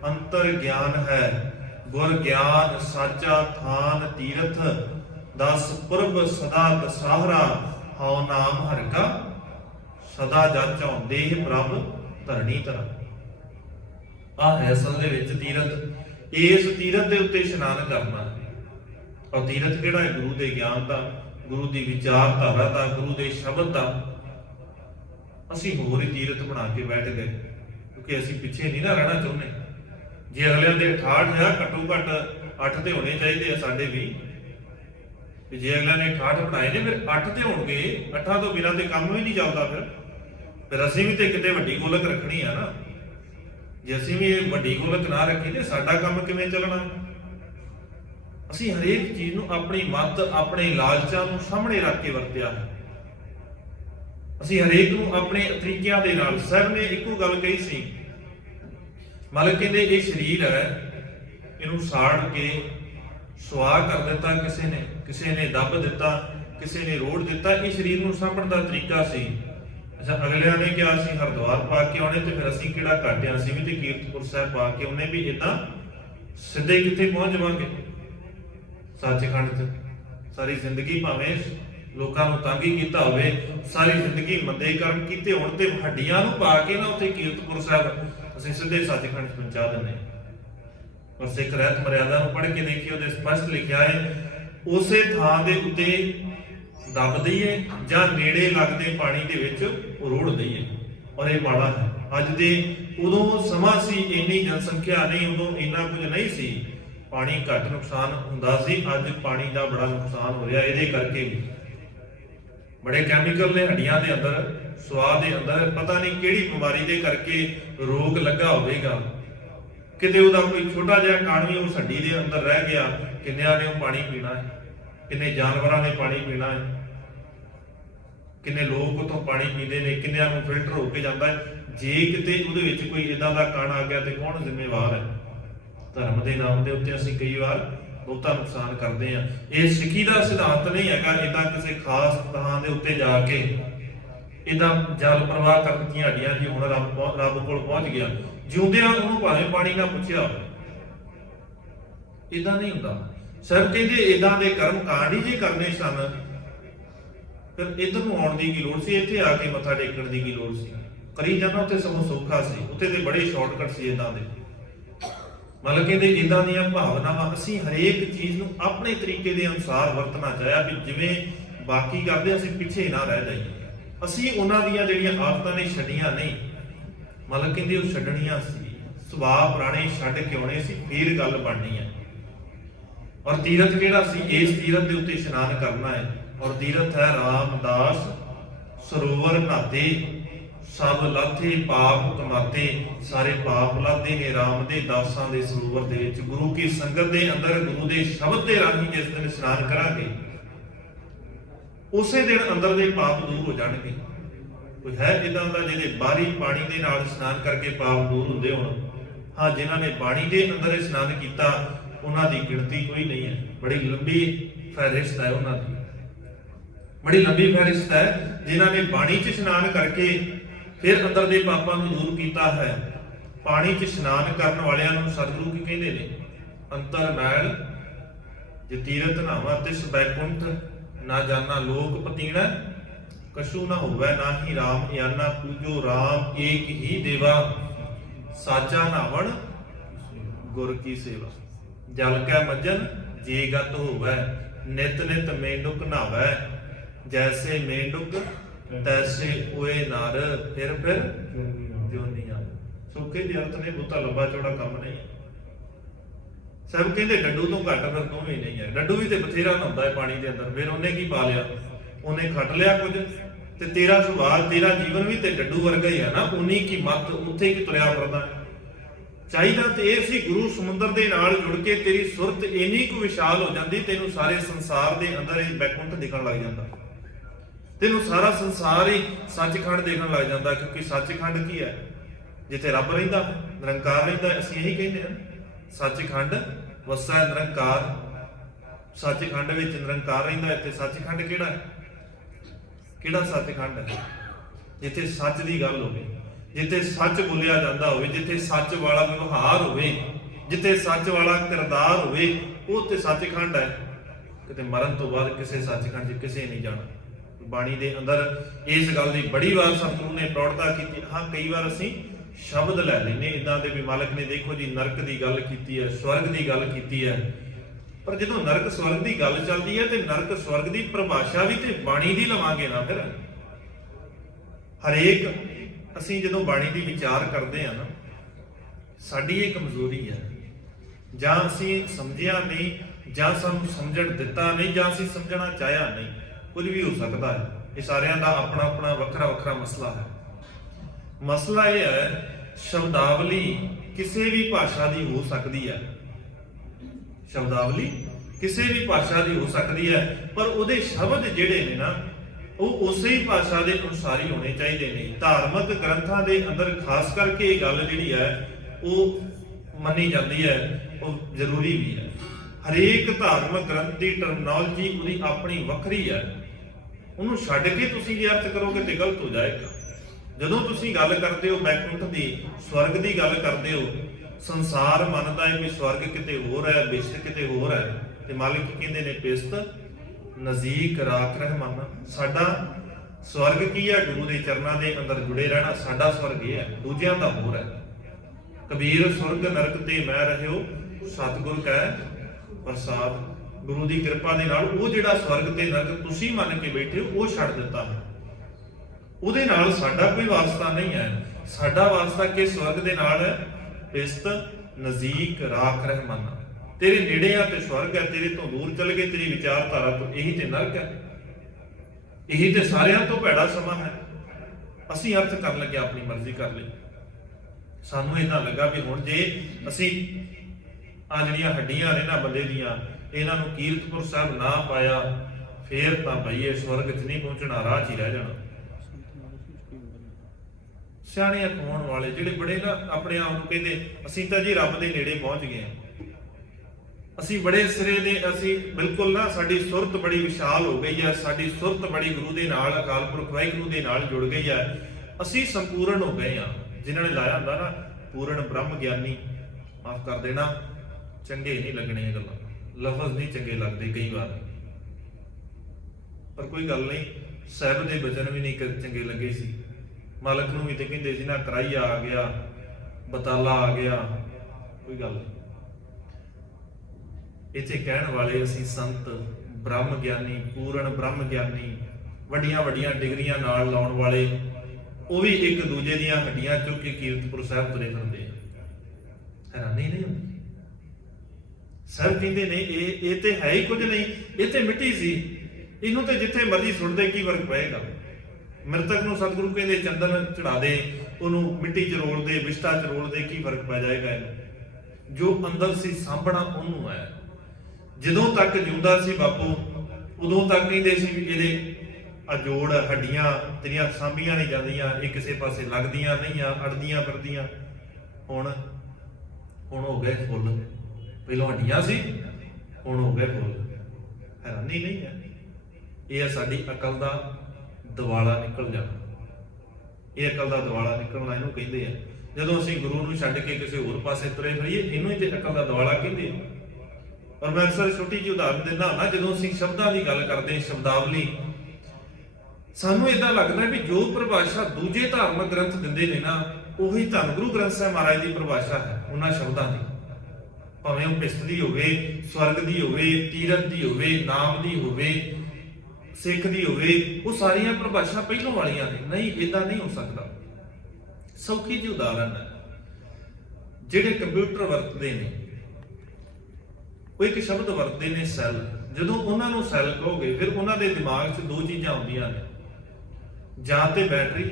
ਅੰਤਰ ਗਿਆਨ ਹੈ। ਗੁਰ ਗਿਆਨ ਸਾਚਾ ਥਾਨ ਤੀਰਥ, 10 ਪੁਰਬ ਸਦਾ ਦਸਾਹਰਾ, ਹਉ ਨਾਮ ਹਰਿ ਕਾ ਸਦਾ ਜਾਚੋ, ਦੇਹ ਪ੍ਰਭ ਧਰਣੀ ਧਰਾ। ਆਹ ਹੈ ਅਸਲ ਦੇ ਵਿੱਚ ਤੀਰਥ। ਇਸ ਤੀਰਥ ਦੇ ਉੱਤੇ ਇਸ਼ਨਾਨ ਕਰਨਾ। ਔਰ ਤੀਰਥ ਕਿਹੜਾ ਹੈ? ਗੁਰੂ ਦੇ ਗਿਆਨ ਦਾ, ਗੁਰੂ ਦੀ ਵਿਚਾਰਧਾਰਾ ਦਾ, ਗੁਰੂ ਦੇ ਸ਼ਬਦ ਦਾ। ਅਸੀਂ ਹੋਰ ਹੀ ਤੀਰਥ ਬਣਾ ਕੇ ਬੈਠ ਗਏ, ਕਿਉਂਕਿ ਅਸੀਂ ਪਿੱਛੇ ਨਹੀਂ ਨਾ ਰਹਿਣਾ ਚਾਹੁੰਦੇ। ਜੇ ਅਗਲਿਆਂ ਦੇ 68 ਹੈ, ਘੱਟੋ ਘੱਟ 8 ਤੇ ਹੋਣੇ ਚਾਹੀਦੇ ਆ ਸਾਡੇ ਵੀ। ਜੇ ਅਗਲਿਆਂ ਨੇ 68 ਬਣਾਏ ਨੇ, ਫਿਰ 8 ਤੇ ਹੋਣਗੇ। 8 ਤੋਂ ਬਿਨਾਂ ਤੇ ਕੰਮ ਵੀ ਨਹੀਂ ਚੱਲਦਾ। ਫਿਰ ਅਸੀਂ ਵੀ ਤੇ ਕਿਤੇ ਵੱਡੀ ਗੋਲਕ ਰੱਖਣੀ ਆ ਨਾ। ਜੇ ਅਸੀਂ ਵੀ ਇਹ ਵੱਡੀ ਗੋਲਕ ਨਾ ਰੱਖੀ ਤੇ ਸਾਡਾ ਕੰਮ ਕਿਵੇਂ ਚੱਲਣਾ? ਅਸੀਂ ਹਰੇਕ ਚੀਜ਼ ਨੂੰ ਆਪਣੀ ਮੱਤ, ਆਪਣੇ ਲਾਲਚਾਂ ਨੂੰ ਸਾਹਮਣੇ ਰੱਖ ਕੇ ਵਰਤਿਆ। ਅਸੀਂ ਹਰੇਕ ਨੂੰ ਆਪਣੇ ਤਰੀਕਿਆਂ ਦੇ ਨਾਲ। ਸਾਹਿਬ ਨੇ ਇੱਕੋ ਗੱਲ ਕਹੀ ਸੀ, ਮਾਲਕ ਕਹਿੰਦੇ ਇਹ ਸਰੀਰ ਹੈ, ਇਹਨੂੰ ਸਾੜ ਕੇ ਸੁਆਹ ਕਰ ਦਿੱਤਾ ਕਿਸੇ ਨੇ ਦੱਬ ਦਿੱਤਾ, ਕਿਸੇ ਨੇ ਰੋੜ ਦਿੱਤਾ। ਇਹ ਸਰੀਰ ਨੂੰ ਸਾਂਭਣ ਦਾ ਤਰੀਕਾ ਸੀ। ਅੱਛਾ, ਅਗਲਿਆਂ ਨੇ ਕਿਹਾ ਅਸੀਂ ਹਰਿਦੁਆਰ ਪਾ ਕੇ ਆਉਣੇ, ਤੇ ਫਿਰ ਅਸੀਂ ਕਿਹੜਾ ਘਾਟਿਆ? ਅਸੀਂ ਵੀ ਤੇ ਕੀਰਤਪੁਰ ਸਾਹਿਬ ਪਾ ਕੇ ਆਉਣੇ, ਵੀ ਇਦਾਂ ਸਿੱਧੇ ਕਿੱਥੇ ਪਹੁੰਚ ਜਾਵਾਂਗੇ ਸੱਚਖੰਡ 'ਚ। ਸਾਰੀ ਜ਼ਿੰਦਗੀ ਭਾਵੇਂ ਲੋਕਾਂ ਨੂੰ ਤੰਗ ਹੀ ਕੀਤਾ ਹੋਵੇ, ਸਾਰੀ ਜ਼ਿੰਦਗੀ ਮੰਦੇ ਕਰਮ ਕੀਤੇ ਹੋਣ, ਤੇ ਹੱਡੀਆਂ ਨੂੰ ਪਾ ਕੇ ਨਾ ਉੱਥੇ ਕੀਰਤਪੁਰ ਸਾਹਿਬ ਅਸੀਂ ਸਿੱਧੇ ਸੱਚਖੰਡ 'ਚ ਪਹੁੰਚਾ ਦਿੰਦੇ। ਔਰ ਸਿੱਖ ਰਹਿਤ ਮਰਿਆਦਾ ਨੂੰ ਪੜ੍ਹ ਕੇ ਦੇਖਿਓ ਤੇ ਸਪਸ਼ਟ ਲਿਖਿਆ ਹੈ, ਉਸੇ ਥਾਂ ਦੇ ਉੱਤੇ ਦੱਬ ਦਈਏ ਜਾਂ ਨੇੜੇ ਲੱਗਦੇ ਪਾਣੀ ਦੇ ਵਿੱਚ ਰੋੜ ਦਈਏ। ਔਰ ਇਹ ਮਾੜਾ ਹੈ। ਅੱਜ ਦੇ ਉਦੋਂ ਸਮਾਂ ਸੀ, ਇੰਨੀ ਜਨਸੰਖਿਆ ਨਹੀਂ, ਉਦੋਂ ਇੰਨਾ ਕੁਝ ਨਹੀਂ ਸੀ, ਪਾਣੀ ਘੱਟ ਨੁਕਸਾਨ ਹੁੰਦਾ ਸੀ। ਅੱਜ ਪਾਣੀ ਦਾ ਬੜਾ ਨੁਕਸਾਨ ਹੋ ਰਿਹਾ, ਇਹਦੇ ਕਰਕੇ ਵੀ ਬੜੇ ਕੈਮੀਕਲ ਨੇ ਹੱਡੀਆਂ ਦੇ ਅੰਦਰ, ਸਵਾਦ ਦੇ ਅੰਦਰ, ਪਤਾ ਨਹੀਂ ਕਿਹੜੀ ਬਿਮਾਰੀ ਦੇ ਕਰਕੇ ਰੋਗ ਲੱਗਾ ਹੋਵੇਗਾ। ਕਿਤੇ ਉਹਦਾ ਕੋਈ ਛੋਟਾ ਜਿਹਾ ਕਣ ਵੀ ਉਸ ਹੱਡੀ ਦੇ ਅੰਦਰ ਰਹਿ ਗਿਆ, ਕਿੰਨਿਆਂ ਨੇ ਉਹ ਪਾਣੀ ਪੀਣਾ ਹੈ, ਕਿੰਨੇ ਜਾਨਵਰਾਂ ਨੇ ਪਾਣੀ ਪੀਣਾ ਹੈ, ਕਿੰਨੇ ਲੋਕ ਉਤੋਂ ਪਾਣੀ ਪੀਂਦੇ ਨੇ, ਕਿੰਨਿਆਂ ਨੂੰ ਫਿਲਟਰ ਹੋ ਕੇ ਜਾਂਦਾ ਹੈ। ਜੇ ਕਿਤੇ ਉਹਦੇ ਵਿੱਚ ਕੋਈ ਇਦਾਂ ਦਾ ਕਣ ਆ ਗਿਆ ਤੇ ਕੌਣ ਜ਼ਿੰਮੇਵਾਰ ਹੈ? ਧਰਮ ਦੇ ਨਾਮ ਦੇ ਉੱਤੇ ਅਸੀਂ ਕਈ ਵਾਰ ਬਹੁਤਾ ਨੁਕਸਾਨ ਕਰਦੇ ਹਾਂ। ਇਹ ਸਿੱਖੀ ਦਾ ਸਿਧਾਂਤ ਨਹੀਂ ਹੈਗਾ ਇਦਾਂ ਕਿਸੇ ਖਾਸ ਥਾਂ ਦੇ ਉੱਤੇ ਜਾ ਕੇ ਇਦਾਂ ਜਲ ਪ੍ਰਵਾਹ ਕਰਤੀਆਂ ਹੱਡੀਆਂ ਜੀ ਹੁਣ ਰੱਬ ਕੋਲ ਪਹੁੰਚ ਗਿਆ, ਜਿਉਂਦਿਆਂ ਉਹਨੂੰ ਭਾਵੇਂ ਪਾਣੀ ਨਾ ਪੁੱਛਿਆ ਹੋਵੇ। ਇਦਾਂ ਨਹੀਂ ਹੁੰਦਾ। ਸਰ ਕਹਿੰਦੇ ਇਦਾਂ ਦੇ ਕਰਮ ਕਾਂਡ ਹੀ ਜੇ ਕਰਨੇ ਸਨ, ਫਿਰ ਇੱਧਰ ਨੂੰ ਆਉਣ ਦੀ ਕੀ ਲੋੜ ਸੀ? ਇੱਥੇ ਆ ਕੇ ਮੱਥਾ ਟੇਕਣ ਦੀ ਕੀ ਲੋੜ ਸੀ? ਕਰੀ ਜਾਂਦਾ ਉੱਥੇ ਸਗੋਂ ਸੌਖਾ ਸੀ, ਉੱਥੇ ਤੇ ਬੜੇ ਸ਼ਾਰਟਕਟ ਸੀ ਇਦਾਂ ਦੇ। ਮਤਲਬ ਕਹਿੰਦੇ ਇਦਾਂ ਦੀਆਂ ਭਾਵਨਾਵਾਂ ਅਸੀਂ ਹਰੇਕ ਚੀਜ਼ ਨੂੰ ਆਪਣੇ ਤਰੀਕੇ ਦੇ ਅਨੁਸਾਰ ਵਰਤਣਾ ਚਾਹਿਆ ਵੀ ਜਿਵੇਂ ਬਾਕੀ ਕਰਦੇ ਅਸੀਂ ਪਿੱਛੇ ਨਾ ਰਹਿ ਜਾਈਏ। ਅਸੀਂ ਉਹਨਾਂ ਦੀਆਂ ਜਿਹੜੀਆਂ ਆਦਤਾਂ ਨੇ ਛੱਡੀਆਂ ਨਹੀਂ, ਮਤਲਬ ਕਹਿੰਦੇ ਉਹ ਛੱਡਣੀਆਂ ਸੀ। ਸੁਭਾਅ ਪੁਰਾਣੇ ਛੱਡ ਕੇ ਆਉਣੇ ਸੀ, ਫਿਰ ਗੱਲ ਬਣਨੀ ਹੈ। ਔਰ ਤੀਰਥ ਕਿਹੜਾ ਸੀ? ਇਸ ਤੀਰਥ ਦੇ ਉੱਤੇ ਇਸ਼ਨਾਨ ਕਰਨਾ ਹੈ। ਔਰ ਤੀਰਥ ਹੈ ਰਾਮਦਾਸ ਸਰੋਵਰ ਨਹਾਤੇ, ਸਭ ਲਾਥੇ ਪਾਪ ਕਮਾਤੇ। ਸਾਰੇ ਪਾਪ ਲਾਦੇ ਨੇ ਰਾਮ ਦੇ ਦਾਸਾਂ ਦੇ ਸਰੋਵਰ ਦੇ ਵਿੱਚ, ਗੁਰੂ ਕੀ ਸੰਗਤ ਦੇ ਅੰਦਰ, ਗੁਰੂ ਦੇ ਸ਼ਬਦ ਦੇ ਰਾਹੀਂ ਜਿਸ ਦਿਨ ਇਸ਼ਨਾਨ ਕਰਾਂਗੇ ਉਸੇ ਦਿਨ ਅੰਦਰ ਦੇ ਪਾਪ ਦੂਰ ਹੋ ਜਾਣਗੇ। ਕੋਈ ਹੈ ਇਦਾਂ ਦਾ ਜਿਹਦੇ ਬਾਹਰੀ ਪਾਣੀ ਦੇ ਨਾਲ ਇਸ਼ਨਾਨ ਕਰਕੇ ਪਾਪ ਦੂਰ ਹੁੰਦੇ ਹੋਣ? ਹਾਂ, ਜਿਨ੍ਹਾਂ ਨੇ ਬਾਣੀ ਦੇ ਅੰਦਰ ਇਸ਼ਨਾਨ ਕੀਤਾ ਉਹਨਾਂ ਦੀ ਗਿਣਤੀ ਕੋਈ ਨਹੀਂ ਹੈ। ਬੜੀ ਲੰਬੀ ਫਹਿਰਿਸਤ ਹੈ ਉਹਨਾਂ ਦੀ, ਬੜੀ ਲੰਬੀ ਫਹਿਰਿਸਤ ਹੈ ਜਿਨ੍ਹਾਂ ਨੇ ਬਾਣੀ 'ਚ ਇਸ਼ਨਾਨ ਕਰਕੇ ਫਿਰ ਅੰਦਰ ਦੇ ਪਾਪਾਂ ਨੂੰ ਦੂਰ ਕੀਤਾ ਹੈ। ਪਾਣੀ 'ਚ ਇਸ਼ਨਾਨ ਕਰਨ ਵਾਲਿਆਂ ਨੂੰ ਸਤਿਗੁਰੂ ਕੀ ਕਹਿੰਦੇ ਨੇ? ਅੰਤਰ ਮੈਲ ਜੇ ਤੀਰਥ ਨਹਾਵਾ ਤਿਸ ਬੈਕੁੰਠ ਨਾ ਜਾਣਾ ਲੋਕ ਪਤੀਣਾ, ਕਛੂ ਨਾ ਹੋਵੇ ਨਾਹੀ ਰਾਮ ਯਾਨਾ, ਪੂਜੋ ਰਾਮ ਏਕ ਹੀ ਦੇਵਾ, ਸਾਚਾ ਨਾਵਣ ਗੁਰ ਕੀ ਸੇਵਾ। ਜਲ ਕੈ ਮੱਜਨ ਜੇ ਗਤ ਹੋਵੇ, ਨਿਤ ਨਿਤ ਮੇਂਢੁਕ ਨਹਾਵੇ, ਜੈਸੇ ਮੇਂਢੁਕ ਤੈਸੇ ਓਏ ਨਰ, ਫਿਰ ਜੋਨੀ ਆ। ਸੋਖੇ ਦੇ ਅਰਥ ਨੇ, ਬਹੁਤਾ ਲੰਬਾ ਚੌੜਾ ਕੰਮ ਨਹੀਂ। ਸਭ ਕਹਿੰਦੇ ਡੱਡੂ ਤੋਂ ਘੱਟ ਫਿਰ ਤੂੰ ਵੀ ਨਹੀਂ ਹੈ। ਡੱਡੂ ਵੀ ਤੇ ਬਥੇਰਾ ਨਹਾਉਂਦਾ ਹੈ ਪਾਣੀ ਦੇ ਅੰਦਰ, ਫਿਰ ਉਹਨੇ ਕੀ ਪਾ ਲਿਆ? ਉਹਨੇ ਖੱਟ ਲਿਆ ਕੁਝ। ਤੇ ਤੇਰਾ ਸੁਭਾਅ, ਤੇਰਾ ਜੀਵਨ ਵੀ ਤੇ ਡੱਡੂ ਵਰਗਾ ਹੀ ਹੈ ਨਾ, ਉਨੀ ਕੀ ਮੱਤ ਉੱਥੇ ਕੀ ਤੁਰਿਆ ਫਿਰਦਾ। ਚਾਹੀਦਾ ਤੇ ਇਹ ਸੀ ਗੁਰੂ ਸਮੁੰਦਰ ਦੇ ਨਾਲ ਜੁੜ ਕੇ ਤੇਰੀ ਸੁਰਤ ਇੰਨੀ ਕੁ ਵਿਸ਼ਾਲ ਹੋ ਜਾਂਦੀ, ਤੈਨੂੰ ਸਾਰੇ ਸੰਸਾਰ ਦੇ ਅੰਦਰ ਇਹ ਬੈਕੁੰਠ ਦਿਖਣ ਲੱਗ ਜਾਂਦਾ, ਤੈਨੂੰ ਸਾਰਾ ਸੰਸਾਰ ਹੀ ਸੱਚਖੰਡ ਦੇਖਣ ਲੱਗ ਜਾਂਦਾ। ਕਿਉਂਕਿ ਸੱਚਖੰਡ ਕੀ ਹੈ? ਜਿੱਥੇ ਰੱਬ ਰਹਿੰਦਾ, ਨਿਰੰਕਾਰ ਰਹਿੰਦਾ। ਅਸੀਂ ਇਹੀ ਕਹਿੰਦੇ ਹਾਂ, ਸੱਚਖੰਡ ਵਸੈ ਨਿਰੰਕਾਰ। ਸੱਚਖੰਡ ਵਿੱਚ ਨਿਰੰਕਾਰ ਰਹਿੰਦਾ। ਇੱਥੇ ਸੱਚਖੰਡ ਕਿਹੜਾ ਹੈ? ਕਿਹੜਾ ਸੱਚਖੰਡ ਹੈ? ਜਿੱਥੇ ਸੱਚ ਦੀ ਗੱਲ ਹੋਵੇ, ਜਿੱਥੇ ਸੱਚ ਬੋਲਿਆ ਜਾਂਦਾ ਹੋਵੇ, ਜਿੱਥੇ ਸੱਚ ਵਾਲਾ ਵਿਵਹਾਰ ਹੋਵੇ, ਜਿੱਥੇ ਸੱਚ ਵਾਲਾ ਕਿਰਦਾਰ ਹੋਵੇ, ਉਹ ਤੇ ਸੱਚਖੰਡ ਹੈ। ਕਿਤੇ ਮਰਨ ਤੋਂ ਬਾਅਦ ਕਿਸੇ ਸੱਚਖੰਡ 'ਚ ਕਿਸੇ ਨਹੀਂ ਜਾਣਾ। ਬਾਣੀ ਦੇ ਅੰਦਰ ਇਸ ਗੱਲ ਦੀ ਬੜੀ ਵਾਰ ਸਤਿਗੁਰੂ ਨੇ ਪ੍ਰੌੜਤਾ ਕੀਤੀ। ਹਾਂ, ਕਈ ਵਾਰ ਅਸੀਂ ਸ਼ਬਦ ਲੈ ਲੈਨੇ ਇਦਾਂ ਦੇ ਵੀ ਮਾਲਕ ਨੇ ਦੇਖੋ ਜੀ ਨਰਕ ਦੀ ਗੱਲ ਕੀਤੀ ਹੈ, ਸਵਰਗ ਦੀ ਗੱਲ ਕੀਤੀ ਹੈ। ਪਰ ਜਦੋਂ ਨਰਕ ਸਵਰਗ ਦੀ ਗੱਲ ਚੱਲਦੀ ਹੈ ਤੇ ਨਰਕ ਸਵਰਗ ਦੀ ਪਰਿਭਾਸ਼ਾ ਵੀ ਤੇ ਬਾਣੀ ਦੀ ਲਵਾਂਗੇ ਨਾ। ਫਿਰ ਹਰੇਕ ਅਸੀਂ ਜਦੋਂ ਬਾਣੀ ਦੀ ਵਿਚਾਰ ਕਰਦੇ ਹਾਂ ਨਾ, ਸਾਡੀ ਇਹ ਕਮਜ਼ੋਰੀ ਹੈ, ਜਾਂ ਅਸੀਂ ਸਮਝਿਆ ਨਹੀਂ, ਜਾਂ ਸਾਨੂੰ ਸਮਝਣ ਦਿੱਤਾ ਨਹੀਂ, ਜਾਂ ਅਸੀਂ ਸਮਝਣਾ ਚਾਹਿਆ ਨਹੀਂ। ਕੁਝ ਵੀ ਹੋ ਸਕਦਾ ਹੈ। ਇਹ ਸਾਰਿਆਂ ਦਾ ਆਪਣਾ ਆਪਣਾ ਵੱਖਰਾ ਵੱਖਰਾ ਮਸਲਾ ਹੈ। ਮਸਲਾ ਇਹ ਹੈ, ਸ਼ਬਦਾਵਲੀ ਕਿਸੇ ਵੀ ਭਾਸ਼ਾ ਦੀ ਹੋ ਸਕਦੀ ਹੈ। ਸ਼ਬਦਾਵਲੀ ਕਿਸੇ ਵੀ ਭਾਸ਼ਾ ਦੀ ਹੋ ਸਕਦੀ ਹੈ, ਪਰ ਉਹਦੇ ਸ਼ਬਦ ਜਿਹੜੇ ਨੇ ਨਾ, ਉਹ ਉਸੇ ਹੀ ਭਾਸ਼ਾ ਦੇ ਅਨੁਸਾਰ ਹੀ ਹੋਣੇ ਚਾਹੀਦੇ ਨੇ। ਧਾਰਮਿਕ ਗ੍ਰੰਥਾਂ ਦੇ ਅੰਦਰ ਖਾਸ ਕਰਕੇ ਇਹ ਗੱਲ ਜਿਹੜੀ ਹੈ ਉਹ ਮੰਨੀ ਜਾਂਦੀ ਹੈ, ਉਹ ਜ਼ਰੂਰੀ ਵੀ ਹੈ। ਹਰੇਕ ਧਾਰਮਿਕ ਗ੍ਰੰਥ ਦੀ ਟਰਮੀਨੋਲੋਜੀ ਉਹਦੀ ਆਪਣੀ ਵੱਖਰੀ ਹੈ। ਉਹਨੂੰ ਛੱਡ ਕੇ ਤੁਸੀਂ ਜੇ ਅਰਥ ਕਰੋਗੇ ਤੇ ਗਲਤ ਹੋ ਜਾਏਗਾ। ਜਦੋਂ ਤੁਸੀਂ ਗੱਲ ਕਰਦੇ ਹੋ ਬੈਕੁੰਠ ਦੀ, ਸਵਰਗ ਦੀ ਗੱਲ ਕਰਦੇ ਹੋ, ਸੰਸਾਰ ਮੰਨਦਾ ਹੈ ਕਿ ਸਵਰਗ ਕਿਤੇ ਹੋਰ ਹੈ, ਬਿਸ਼ਤ ਕਿਤੇ ਹੋਰ ਹੈ, ਤੇ ਮਾਲਿਕ ਕਹਿੰਦੇ ਨੇ ਪਿਸਤ ਨਜ਼ੀਕ ਰਾਖ ਰਹਿਮਾਨਾ। ਸਾਡਾ ਸਵਰਗ ਕੀ ਹੈ? ਗੁਰੂ ਦੇ ਚਰਨਾਂ ਦੇ ਅੰਦਰ ਜੁੜੇ ਰਹਿਣਾ ਸਾਡਾ ਸਵਰਗ ਇਹ ਹੈ, ਦੂਜਿਆਂ ਦਾ ਹੋਰ ਹੈ। ਕਬੀਰ ਸੁਰਗ ਨਰਕ ਤੇ ਮੈਂ ਰਹਿਓ, ਸਤਿਗੁਰ ਕੈ ਪ੍ਰਸਾਦ। ਗੁਰੂ ਦੀ ਕਿਰਪਾ ਦੇ ਨਾਲ ਉਹ ਜਿਹੜਾ ਸਵਰਗ ਤੇ ਨਰਕ ਤੁਸੀਂ ਮੰਨ ਕੇ ਬੈਠੇ ਹੋ ਉਹ ਛੱਡ ਦਿੱਤਾ ਹੈ। ਉਹਦੇ ਨਾਲ ਸਾਡਾ ਕੋਈ ਵਾਸਤਾ ਨਹੀਂ ਹੈ। ਸਾਡਾ ਵਾਸਤਾ ਕਿ ਸਵਰਗ ਦੇ ਨਾਲ ਇਸਤ ਨਜ਼ਦੀਕ ਰਾਖ ਰਹਿਮਾਨਾ। ਤੇਰੇ ਨੇੜੇ ਆ ਤੇ ਸਵਰਗ ਹੈ, ਤੇਰੇ ਤੋਂ ਦੂਰ ਚਲ ਗਏ ਤੇਰੀ ਵਿਚਾਰਧਾਰਾ ਤੋਂ, ਇਹੀ ਤੇ ਨਰਕ ਹੈ। ਇਹੀ ਤੇ ਸਾਰਿਆਂ ਤੋਂ ਭੈੜਾ ਸਮਾਂ ਹੈ। ਅਸੀਂ ਅਰਥ ਕਰਨ ਲੱਗੇ ਆਪਣੀ ਮਰਜ਼ੀ ਕਰ ਲਈ। ਸਾਨੂੰ ਏਦਾਂ ਲੱਗਾ ਵੀ ਹੁਣ ਜੇ ਅਸੀਂ ਆ ਜਿਹੜੀਆਂ ਹੱਡੀਆਂ ਨੇ ਨਾ ਬੰਦੇ ਦੀਆਂ, ਇਹਨਾਂ ਨੂੰ ਕੀਰਤਪੁਰ ਸਾਹਿਬ ਨਾ ਪਾਇਆ ਫੇਰ ਤਾਂ ਭਾਈ ਇਹ ਸਵਰਗ 'ਚ ਨਹੀਂ ਪਹੁੰਚਣਾ, ਰਾਹ 'ਚ ਹੀ ਰਹਿ ਜਾਣਾ। ਸਿਆਣੇ ਅਖਵਾਉਣ ਵਾਲੇ ਜਿਹੜੇ ਬੜੇ ਨਾ ਆਪਣੇ ਆਪ ਨੂੰ ਕਹਿੰਦੇ ਅਸੀਂ ਤਾਂ ਜੀ ਰੱਬ ਦੇ ਨੇੜੇ ਪਹੁੰਚ ਗਏ ਹਾਂ, ਅਸੀਂ ਬੜੇ ਸਿਰੇ ਦੇ, ਅਸੀਂ ਬਿਲਕੁਲ ਨਾ ਸਾਡੀ ਸੁਰਤ ਬੜੀ ਵਿਸ਼ਾਲ ਹੋ ਗਈ ਹੈ, ਸਾਡੀ ਸੁਰਤ ਬੜੀ ਗੁਰੂ ਦੇ ਨਾਲ, ਅਕਾਲ ਪੁਰਖ ਵਾਹਿਗੁਰੂ ਦੇ ਨਾਲ ਜੁੜ ਗਈ ਹੈ, ਅਸੀਂ ਸੰਪੂਰਨ ਹੋ ਗਏ ਹਾਂ। ਜਿਨ੍ਹਾਂ ਨੇ ਲਾਇਆ ਹੁੰਦਾ ਨਾ ਪੂਰਨ ਬ੍ਰਹਮ ਗਿਆਨੀ, ਮਾਫ ਕਰ ਦੇਣਾ, ਚੰਗੇ ਨਹੀਂ ਲੱਗਣੇ ਇਹ ਗੱਲਾਂ, ਲਫ਼ਜ਼ ਨਹੀਂ ਚੰਗੇ ਲੱਗਦੇ ਕਈ ਵਾਰ, ਪਰ ਕੋਈ ਗੱਲ ਨਹੀਂ। ਸਾਹਿਬ ਦੇ ਬਚਨ ਵੀ ਨਹੀਂ ਚੰਗੇ ਲੱਗੇ ਸੀ। ਮਾਲਕ ਨੂੰ ਵੀ ਤੇ ਕਹਿੰਦੇ ਸੀ ਨਾ ਕਰਾਈਆ ਆ ਗਿਆ, ਬਤਾਲਾ ਆ ਗਿਆ, ਕੋਈ ਗੱਲ ਨਹੀਂ। ਇੱਥੇ ਕਹਿਣ ਵਾਲੇ ਅਸੀਂ ਸੰਤ, ਬ੍ਰਹਮ ਗਿਆਨੀ, ਪੂਰਨ ਬ੍ਰਹਮ ਗਿਆਨੀ, ਵੱਡੀਆਂ ਵੱਡੀਆਂ ਡਿਗਰੀਆਂ ਨਾਲ ਲਾਉਣ ਵਾਲੇ, ਉਹ ਵੀ ਇੱਕ ਦੂਜੇ ਦੀਆਂ ਹੱਡੀਆਂ ਚੁੱਕ ਕੇ ਕੀਰਤਪੁਰ ਸਾਹਿਬ ਤੁਰੇ ਫਿਰਦੇ ਆ। ਹੈਰਾਨੀ ਨਹੀਂ ਹੁੰਦੀ। ਸਾਹਿਬ ਕਹਿੰਦੇ ਨੇ ਇਹ ਤੇ ਹੈ ਹੀ ਕੁਝ ਨਹੀਂ, ਇਹ ਤੇ ਮਿੱਟੀ ਸੀ, ਇਹਨੂੰ ਤੇ ਜਿੱਥੇ ਮਰਜ਼ੀ ਸੁੱਟ ਦੇ ਕੀ ਫਰਕ ਪਏਗਾ। ਮ੍ਰਿਤਕ ਨੂੰ ਸਤਿਗੁਰੂ ਕਹਿੰਦੇ ਚੰਦਨ ਚੜਾ ਦੇ, ਉਹਨੂੰ ਮਿੱਟੀ 'ਚ ਰੋਲ ਦੇ, ਵਿਸ਼ਟਾ 'ਚ ਰੋਲ ਦੇ, ਕੀ ਫਰਕ ਪੈ ਜਾਏਗਾ ਇਹਨੂੰ। ਜੋ ਅੰਦਰ ਸੀ ਸਾਂਭਣਾ ਉਹਨੂੰ ਹੈ। ਜਦੋਂ ਤੱਕ ਜਿਉਂਦਾ ਸੀ ਬਾਪੂ ਉਦੋਂ ਤੱਕ ਕਹਿੰਦੇ ਸੀ ਵੀ ਇਹਦੇ ਆ ਜੋੜ ਹੱਡੀਆਂ ਤੇਰੀਆਂ ਸਾਂਭੀਆਂ ਨਹੀਂ ਜਾਂਦੀਆਂ, ਇਹ ਕਿਸੇ ਪਾਸੇ ਲੱਗਦੀਆਂ ਨਹੀਂ ਆ, ਅੜਦੀਆਂ ਫਿਰਦੀਆਂ। ਹੁਣ ਹੋ ਗਏ ਫੁੱਲ, ਪਹਿਲਾਂ ਹੱਡੀਆਂ ਸੀ ਹੁਣ ਹੋ ਗਏ ਫੁੱਲ। ਹੈਰਾਨੀ ਨਹੀਂ ਹੈ। ਇਹ ਹੈ ਸਾਡੀ ਅਕਲ ਦਾ ਦਿਵਾਲਾ ਨਿਕਲ ਜਾਣਾ। ਇਹ ਅਕਲ ਦਾ ਦਿਵਾਲਾ ਨਿਕਲਣਾ ਇਹਨੂੰ ਕਹਿੰਦੇ ਆ। ਜਦੋਂ ਅਸੀਂ ਗੁਰੂ ਨੂੰ ਛੱਡ ਕੇ ਕਿਸੇ ਹੋਰ ਪਾਸੇ ਤੁਰੇ ਫਿਰੀਏ ਇਹਨੂੰ ਹੀ ਤੇ ਅਕਲ ਦਾ ਦਿਵਾਲਾ ਕਹਿੰਦੇ ਆ। ਔਰ ਮੈਂ ਅਕਸਰ ਛੋਟੀ ਜਿਹੀ ਉਦਾਹਰਨ ਦਿੰਦਾ ਹੁੰਦਾ, ਜਦੋਂ ਅਸੀਂ ਸ਼ਬਦਾਂ ਦੀ ਗੱਲ ਕਰਦੇ, ਸ਼ਬਦਾਵਲੀ, ਸਾਨੂੰ ਏਦਾਂ ਲੱਗਦਾ ਵੀ ਜੋ ਪਰਿਭਾਸ਼ਾ ਦੂਜੇ ਧਾਰਮਿਕ ਗ੍ਰੰਥ ਦਿੰਦੇ ਨੇ ਨਾ, ਉਹੀ ਧੰਨ ਗੁਰੂ ਗ੍ਰੰਥ ਸਾਹਿਬ ਮਹਾਰਾਜ ਦੀ ਪਰਿਭਾਸ਼ਾ ਹੈ ਉਹਨਾਂ ਸ਼ਬਦਾਂ ਦੀ। ਭਾਵੇਂ ਉਹ ਪਿਸਤ ਦੀ ਹੋਵੇ, ਸਵਰਗ ਦੀ ਹੋਵੇ, ਤੀਰਥ ਦੀ ਹੋਵੇ, ਨਾਮ ਦੀ ਹੋਵੇ, ਸਿੱਖ ਦੀ ਹੋਵੇ, ਉਹ ਸਾਰੀਆਂ ਪਰਿਭਾਸ਼ਾ ਪਹਿਲੋਂ ਵਾਲੀਆਂ ਨੇ। ਨਹੀਂ, ਏਦਾਂ ਨਹੀਂ ਹੋ ਸਕਦਾ। ਸੌਖੀ ਜਿਹੀ ਉਦਾਹਰਨ ਹੈ, ਜਿਹੜੇ ਕੰਪਿਊਟਰ ਵਰਤਦੇ ਨੇ ਉਹ ਇੱਕ ਸ਼ਬਦ ਵਰਤਦੇ ਨੇ ਸੈੱਲ। ਜਦੋਂ ਉਹਨਾਂ ਨੂੰ ਸੈੱਲ ਕਹੋਗੇ ਫਿਰ ਉਹਨਾਂ ਦੇ ਦਿਮਾਗ 'ਚ ਦੋ ਚੀਜ਼ਾਂ ਆਉਂਦੀਆਂ ਨੇ, ਜਾਂ ਤੇ ਬੈਟਰੀ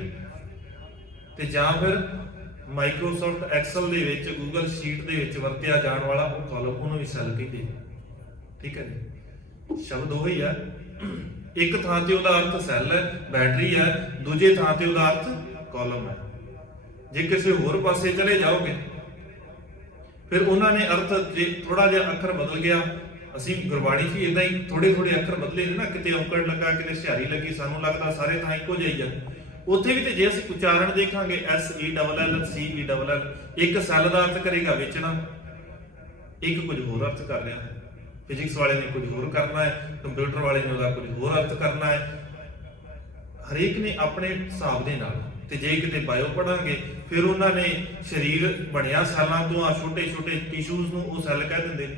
ਤੇ ਜਾਂ ਫਿਰ ਮਾਈਕਰੋਸਾਫਟ ਐਕਸਲ ਦੇ ਵਿੱਚ, ਗੂਗਲ ਸ਼ੀਟ ਦੇ ਵਿੱਚ ਵਰਤਿਆ ਜਾਣ ਵਾਲਾ ਉਹ ਕਾਲਮ, ਉਹਨੂੰ ਵੀ ਸੈੱਲ ਕਹਿੰਦੇ। ਠੀਕ ਹੈ ਜੀ, ਸ਼ਬਦ ਉਹੀ ਹੈ। ਇੱਕ ਥਾਂ ਤੇ ਉਹਦਾ ਅਰਥ ਸੈੱਲ ਹੈ, ਬੈਟਰੀ ਹੈ, ਦੂਜੇ ਥਾਂ ਤੇ ਉਹਦਾ ਅਰਥ ਕਾਲਮ ਹੈ। ਜੇ ਕਿਸੇ ਹੋਰ ਪਾਸੇ ਚਲੇ ਜਾਓਗੇ ਫਿਰ ਉਹਨਾਂ ਨੇ ਅਰਥ, ਜੇ ਥੋੜਾ ਜਿਹਾ ਅੱਖਰ ਬਦਲ ਗਿਆ, ਅਸੀਂ ਗੁਰਬਾਣੀ 'ਚ ਇਦਾਂ ਹੀ ਥੋੜੇ ਅੱਖਰ ਬਦਲੇ ਨੇ ਨਾ, ਕਿਤੇ ਔਂਕੜ ਲੱਗਾ, ਕਿਤੇ ਸਿਹਾਰੀ ਲੱਗੀ, ਸਾਨੂੰ ਲੱਗਦਾ ਸਾਰੇ ਥਾਂ ਇੱਕੋ ਜਿਹੀ ਆ। ਉੱਥੇ ਵੀ ਤੇ ਜੇ ਅਸੀਂ ਉਚਾਰਨ ਦੇਖਾਂਗੇ SELL CELL, ਇੱਕ ਸੈੱਲ ਦਾ ਅਰਥ ਕਰੇਗਾ ਵੇਚਣਾ, ਇੱਕ ਕੁਝ ਹੋਰ ਅਰਥ ਕਰ ਰਿਹਾ ਹੈ। ਫਿਜ਼ਿਕਸ ਵਾਲੇ ਨੇ ਕੁਝ ਹੋਰ ਕਰਨਾ ਹੈ, ਕੰਪਿਊਟਰ ਵਾਲੇ ਨੇ ਉਹਦਾ ਕੁਝ ਹੋਰ ਅਰਥ ਕਰਨਾ ਹੈ। ਹਰੇਕ ਨੇ ਆਪਣੇ ਹਿਸਾਬ ਦੇ ਨਾਲ। ਤੇ ਜੇ ਕਿਤੇ ਬਾਇਓ ਪੜਾਂਗੇ ਫਿਰ ਉਹਨਾਂ ਨੇ ਸਰੀਰ ਬਣਿਆ ਸੈੱਲਾਂ ਤੋਂ, ਆ ਛੋਟੇ ਟਿਸ਼ੂਜ਼ ਨੂੰ ਉਹ ਸੈੱਲ ਕਹਿ ਦਿੰਦੇ ਨੇ।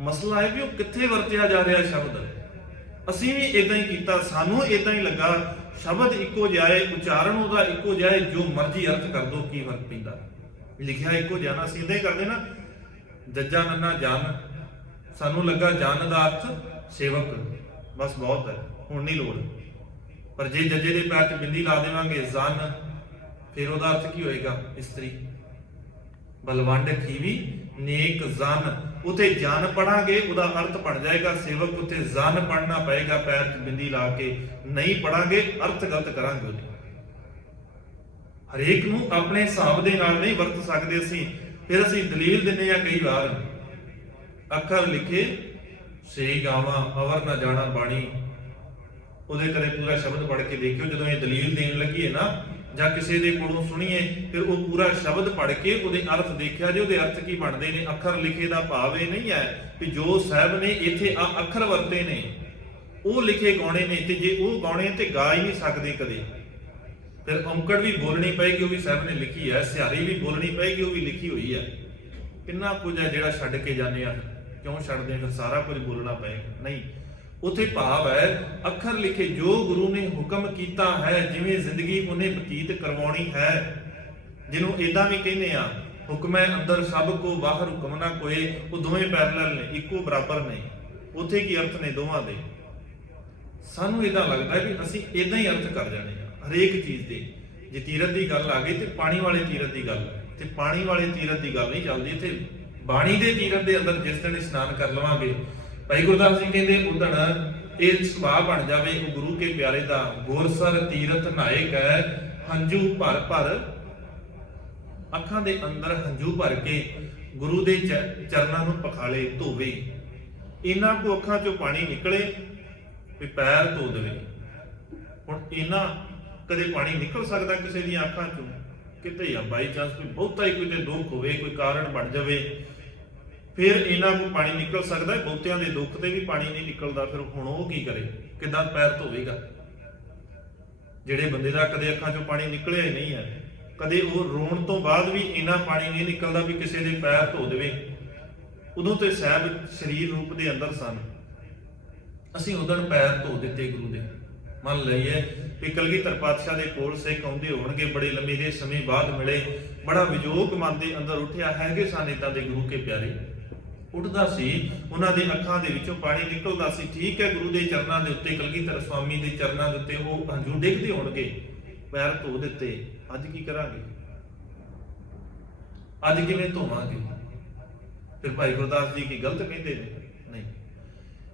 ਮਸਲਾ ਹੈ ਵੀ ਉਹ ਕਿੱਥੇ ਵਰਤਿਆ ਜਾ ਰਿਹਾ ਸ਼ਬਦ। ਅਸੀਂ ਵੀ ਇਦਾਂ ਹੀ ਕੀਤਾ, ਸਾਨੂੰ ਇਦਾਂ ਹੀ ਲੱਗਾ ਸ਼ਬਦ ਇੱਕੋ ਜਿਹਾ ਹੈ, ਉਚਾਰਨ ਉਹਦਾ ਇੱਕੋ ਜਿਹਾ ਹੈ, ਜੋ ਮਰਜ਼ੀ ਅਰਥ ਕਰ ਦੋ, ਕੀ ਫਰਕ ਪੈਂਦਾ। ਲਿਖਿਆ ਇੱਕੋ ਜਿਹਾ ਨਾ, ਅਸੀਂ ਇਦਾਂ ਹੀ ਕਰਦੇ ਨਾ, ਜੱਜਾ ਨੰਨਾ ਜਨ, ਸਾਨੂੰ ਲੱਗਾ ਜਨ ਦਾ ਅਰਥ ਸੇਵਕ, ਬਸ ਬਹੁਤ ਹੈ, ਹੁਣ ਨਹੀਂ ਲੋੜ। ਪਰ ਜੇ ਜੱਜੇ ਦੇ ਪੈਰ 'ਚ ਬਿੰਦੀ ਲਾ ਦੇਵਾਂਗੇ ਜਨ, ਫਿਰ ਉਹਦਾ ਅਰਥ ਕੀ ਹੋਏਗਾ? ਇਸਤਰੀ। ਬਲਵੰਡ ਖੀਵੀ ਨੇਕ ਜਨ, ਉਥੇ ਜਨ ਪੜਾਂਗੇ ਉਹਦਾ ਅਰਥ ਬਣ ਜਾਏਗਾ ਸੇਵਕ, ਉਥੇ ਜਨ ਪੜਨਾ ਪਏਗਾ ਪੈਰ 'ਚ ਬਿੰਦੀ ਲਾ ਕੇ। ਨਹੀਂ ਪੜਾਂਗੇ ਅਰਥ ਗਲਤ ਕਰਾਂਗੇ ਉਹਦੇ। ਹਰੇਕ ਨੂੰ ਆਪਣੇ ਹਿਸਾਬ ਦੇ ਨਾਲ ਨਹੀਂ ਵਰਤ ਸਕਦੇ ਅਸੀਂ। ਫਿਰ ਅਸੀਂ ਦਲੀਲ ਦਿੰਦੇ ਆ ਕਈ ਵਾਰ, ਅੱਖਰ ਲਿਖੇ ਸੇ ਗਾਵਾਂ ਅਵਰ ਨਾ ਜਾਣਾ ਬਾਣੀ। ਉਹਦੇ ਕਦੇ ਪੂਰਾ ਸ਼ਬਦ ਪੜ੍ਹ ਕੇ ਦੇਖਿਓ। ਜਦੋਂ ਇਹ ਦਲੀਲ ਦੇਣ ਲੱਗੀਏ ਨਾ, ਜਾਂ ਕਿਸੇ ਦੇ ਕੋਲੋਂ ਸੁਣੀਏ, ਫਿਰ ਉਹ ਪੂਰਾ ਸ਼ਬਦ ਪੜ੍ਹ ਕੇ ਉਹਦੇ ਅਰਥ ਦੇਖਿਆ ਜੇ ਉਹਦੇ ਅਰਥ ਕੀ ਬਣਦੇ ਨੇ। ਅੱਖਰ ਲਿਖੇ ਦਾ ਭਾਵ ਇਹ ਨਹੀਂ ਹੈ ਕਿ ਜੋ ਸਾਹਿਬ ਨੇ ਇੱਥੇ ਆ ਅੱਖਰ ਵਰਤੇ ਨੇ ਉਹ ਲਿਖੇ ਗਾਉਣੇ ਨੇ, ਤੇ ਜੇ ਉਹ ਗਾਉਣੇ ਤੇ ਗਾ ਹੀ ਨਹੀਂ ਸਕਦੇ ਕਦੇ। ਫਿਰ ਔਂਕੜ ਵੀ ਬੋਲਣੀ ਪਏਗੀ, ਉਹ ਵੀ ਸਾਹਿਬ ਨੇ ਲਿਖੀ ਹੈ। ਸਿਹਾਰੀ ਵੀ ਬੋਲਣੀ ਪਏਗੀ, ਉਹ ਵੀ ਲਿਖੀ ਹੋਈ ਹੈ। ਕਿੰਨਾ ਕੁਝ ਹੈ ਜਿਹੜਾ ਛੱਡ ਕੇ ਜਾਂਦੇ ਆ। ਕਿਉਂ ਛੱਡਦੇ ਆ? ਫਿਰ ਸਾਰਾ ਕੁਝ ਬੋਲਣਾ ਪਏਗਾ? ਨਹੀਂ, ਉੱਥੇ ਭਾਵ ਹੈ ਅੱਖਰ ਲਿਖੇ ਜੋ ਗੁਰੂ ਨੇ ਹੁਕਮ ਕੀਤਾ ਹੈ, ਜਿਵੇਂ ਜ਼ਿੰਦਗੀ ਉਹਨੇ ਬਤੀਤ ਕਰਵਾਉਣੀ ਹੈ, ਜਿਹਨੂੰ ਇਦਾਂ ਵੀ ਕਹਿੰਦੇ ਆ ਹੁਕਮੈ ਅੰਦਰ ਸਭ ਕੋ ਬਾਹਰ ਹੁਕਮ ਨਾ ਕੋਏ। ਉਹ ਦੋਵੇਂ ਪੈਰਲਲ ਨੇ, ਇੱਕੋ ਬਰਾਬਰ ਨੇ। ਉੱਥੇ ਕੀ ਅਰਥ ਨੇ ਦੋਵਾਂ ਦੇ? ਸਾਨੂੰ ਇਦਾਂ ਲੱਗਦਾ ਵੀ ਅਸੀਂ ਇਦਾਂ ਹੀ ਅਰਥ ਕਰ ਜਾਣੇ ਆ ਹਰੇਕ ਚੀਜ਼ ਦੇ। ਜੇ ਤੀਰਥ ਦੀ ਗੱਲ ਆ ਗਈ ਤੇ ਪਾਣੀ ਵਾਲੇ ਤੀਰਥ ਦੀ ਗੱਲ, ਤੇ ਪਾਣੀ ਵਾਲੇ ਤੀਰਥ ਦੀ ਗੱਲ ਨਹੀਂ ਚੱਲਦੀ ਇੱਥੇ। ਬਾਣੀ ਦੇ ਤੀਰਥ ਦੇ ਅੰਦਰ ਜਿਸ ਦਿਨ ਇਸ਼ਨਾਨ ਕਰ ਲਵਾਂਗੇ, ਭਾਈ ਗੁਰਦਾਸ ਜੀ ਕਹਿੰਦੇ ਉਦਣ ਇਹ ਸੁਭਾਅ ਬਣ ਜਾਵੇ ਉਹ ਗੁਰੂ ਕੇ ਪਿਆਰੇ ਦਾ। ਗੁਰਸਰ ਤੀਰਥ ਨਹਾਏ ਕੈ ਹੰਝੂ ਭਰ ਭਰ, ਅੱਖਾਂ ਦੇ ਅੰਦਰ ਹੰਝੂ ਭਰ ਕੇ ਗੁਰੂ ਦੇ ਚਰਨਾਂ ਨੂੰ ਪਖਾਲੇ, ਧੋਵੇ। ਇਹਨਾਂ ਕੋ ਅੱਖਾਂ ਚੋਂ ਪਾਣੀ ਨਿਕਲੇ ਵੀ ਪੈਰ ਧੋ ਦੇਵੇ। ਹੁਣ ਇਹਨਾਂ ਕਦੇ ਪਾਣੀ ਨਿਕਲ ਸਕਦਾ ਕਿਸੇ ਦੀਆਂ ਅੱਖਾਂ ਚੋਂ? ਕਿਤੇ ਆ ਬਾਈ ਚਾਂਸ ਕੋਈ ਬਹੁਤਾ ਹੀ ਕੋਈ ਦੁੱਖ ਹੋਵੇ, ਕੋਈ ਕਾਰਨ ਬਣ ਜਾਵੇ, ਫਿਰ ਇਹਨਾਂ ਨੂੰ ਪਾਣੀ ਨਿਕਲ ਸਕਦਾ। ਬਹੁਤਿਆਂ ਦੇ ਦੁੱਖ ਤੇ ਵੀ ਪਾਣੀ ਨਹੀਂ ਨਿਕਲਦਾ, ਫਿਰ ਹੁਣ ਉਹ ਕੀ ਕਰੇ? ਕਿੱਦਾਂ ਪੈਰ ਧੋਵੇਗਾ? ਜਿਹੜੇ ਬੰਦੇ ਦਾ ਕਦੇ ਅੱਖਾਂ ਚੋਂ ਪਾਣੀ ਨਿਕਲਿਆ ਹੀ ਨਹੀਂ ਹੈ, ਕਦੇ ਉਹ ਰੋਣ ਤੋਂ ਬਾਅਦ ਵੀ ਇੰਨਾ ਪਾਣੀ ਨਹੀਂ ਨਿਕਲਦਾ ਵੀ ਕਿਸੇ ਦੇ ਪੈਰ ਧੋ ਦੇਵੇ। ਉਦੋਂ ਤੇ ਸਾਹਿਬ ਸਰੀਰ ਰੂਪ ਦੇ ਅੰਦਰ ਸਨ, ਅਸੀਂ ਉਦੋਂ ਪੈਰ ਧੋ ਦਿੱਤੇ ਗੁਰੂ ਦੇ। ਮੰਨ ਲਈਏ ਵੀ ਕਲਗੀਧਰ ਪਾਤਸ਼ਾਹ ਦੇ ਕੋਲ ਸਿੱਖ ਆਉਂਦੇ ਹੋਣਗੇ, ਬੜੇ ਲੰਮੇ ਸਮੇਂ ਬਾਅਦ ਮਿਲੇ, ਬੜਾ ਵਿਜੋਗ ਮਨ ਦੇ ਅੰਦਰ ਉੱਠਿਆ। ਹੈਗੇ ਸਨ ਏਦਾਂ ਦੇ ਗੁਰੂ ਕੇ ਪਿਆਰੇ, ਉੱਠਦਾ ਸੀ, ਉਹਨਾਂ ਦੇ ਅੱਖਾਂ ਦੇ ਵਿੱਚੋਂ ਪਾਣੀ ਨਿਕਲਦਾ ਸੀ। ਠੀਕ ਹੈ, ਗੁਰੂ ਦੇ ਚਰਨਾਂ ਦੇ ਉੱਤੇ, ਕਲਗੀਧਰ ਸਵਾਮੀ ਦੇ ਚਰਨਾਂ ਦੇ ਉੱਤੇ ਉਹ ਹੰਝੂ ਡਿੱਗਦੇ ਹੋਣਗੇ, ਪੈਰ ਧੋ ਦਿੱਤੇ। ਅੱਜ ਕੀ ਕਰਾਂਗੇ? ਅੱਜ ਕਿਵੇਂ ਧੋਵਾਂਗੇ? ਫਿਰ ਭਾਈ ਗੁਰਦਾਸ ਜੀ ਕੀ ਗਲਤ ਕਹਿੰਦੇ ਨੇ? ਨਹੀਂ,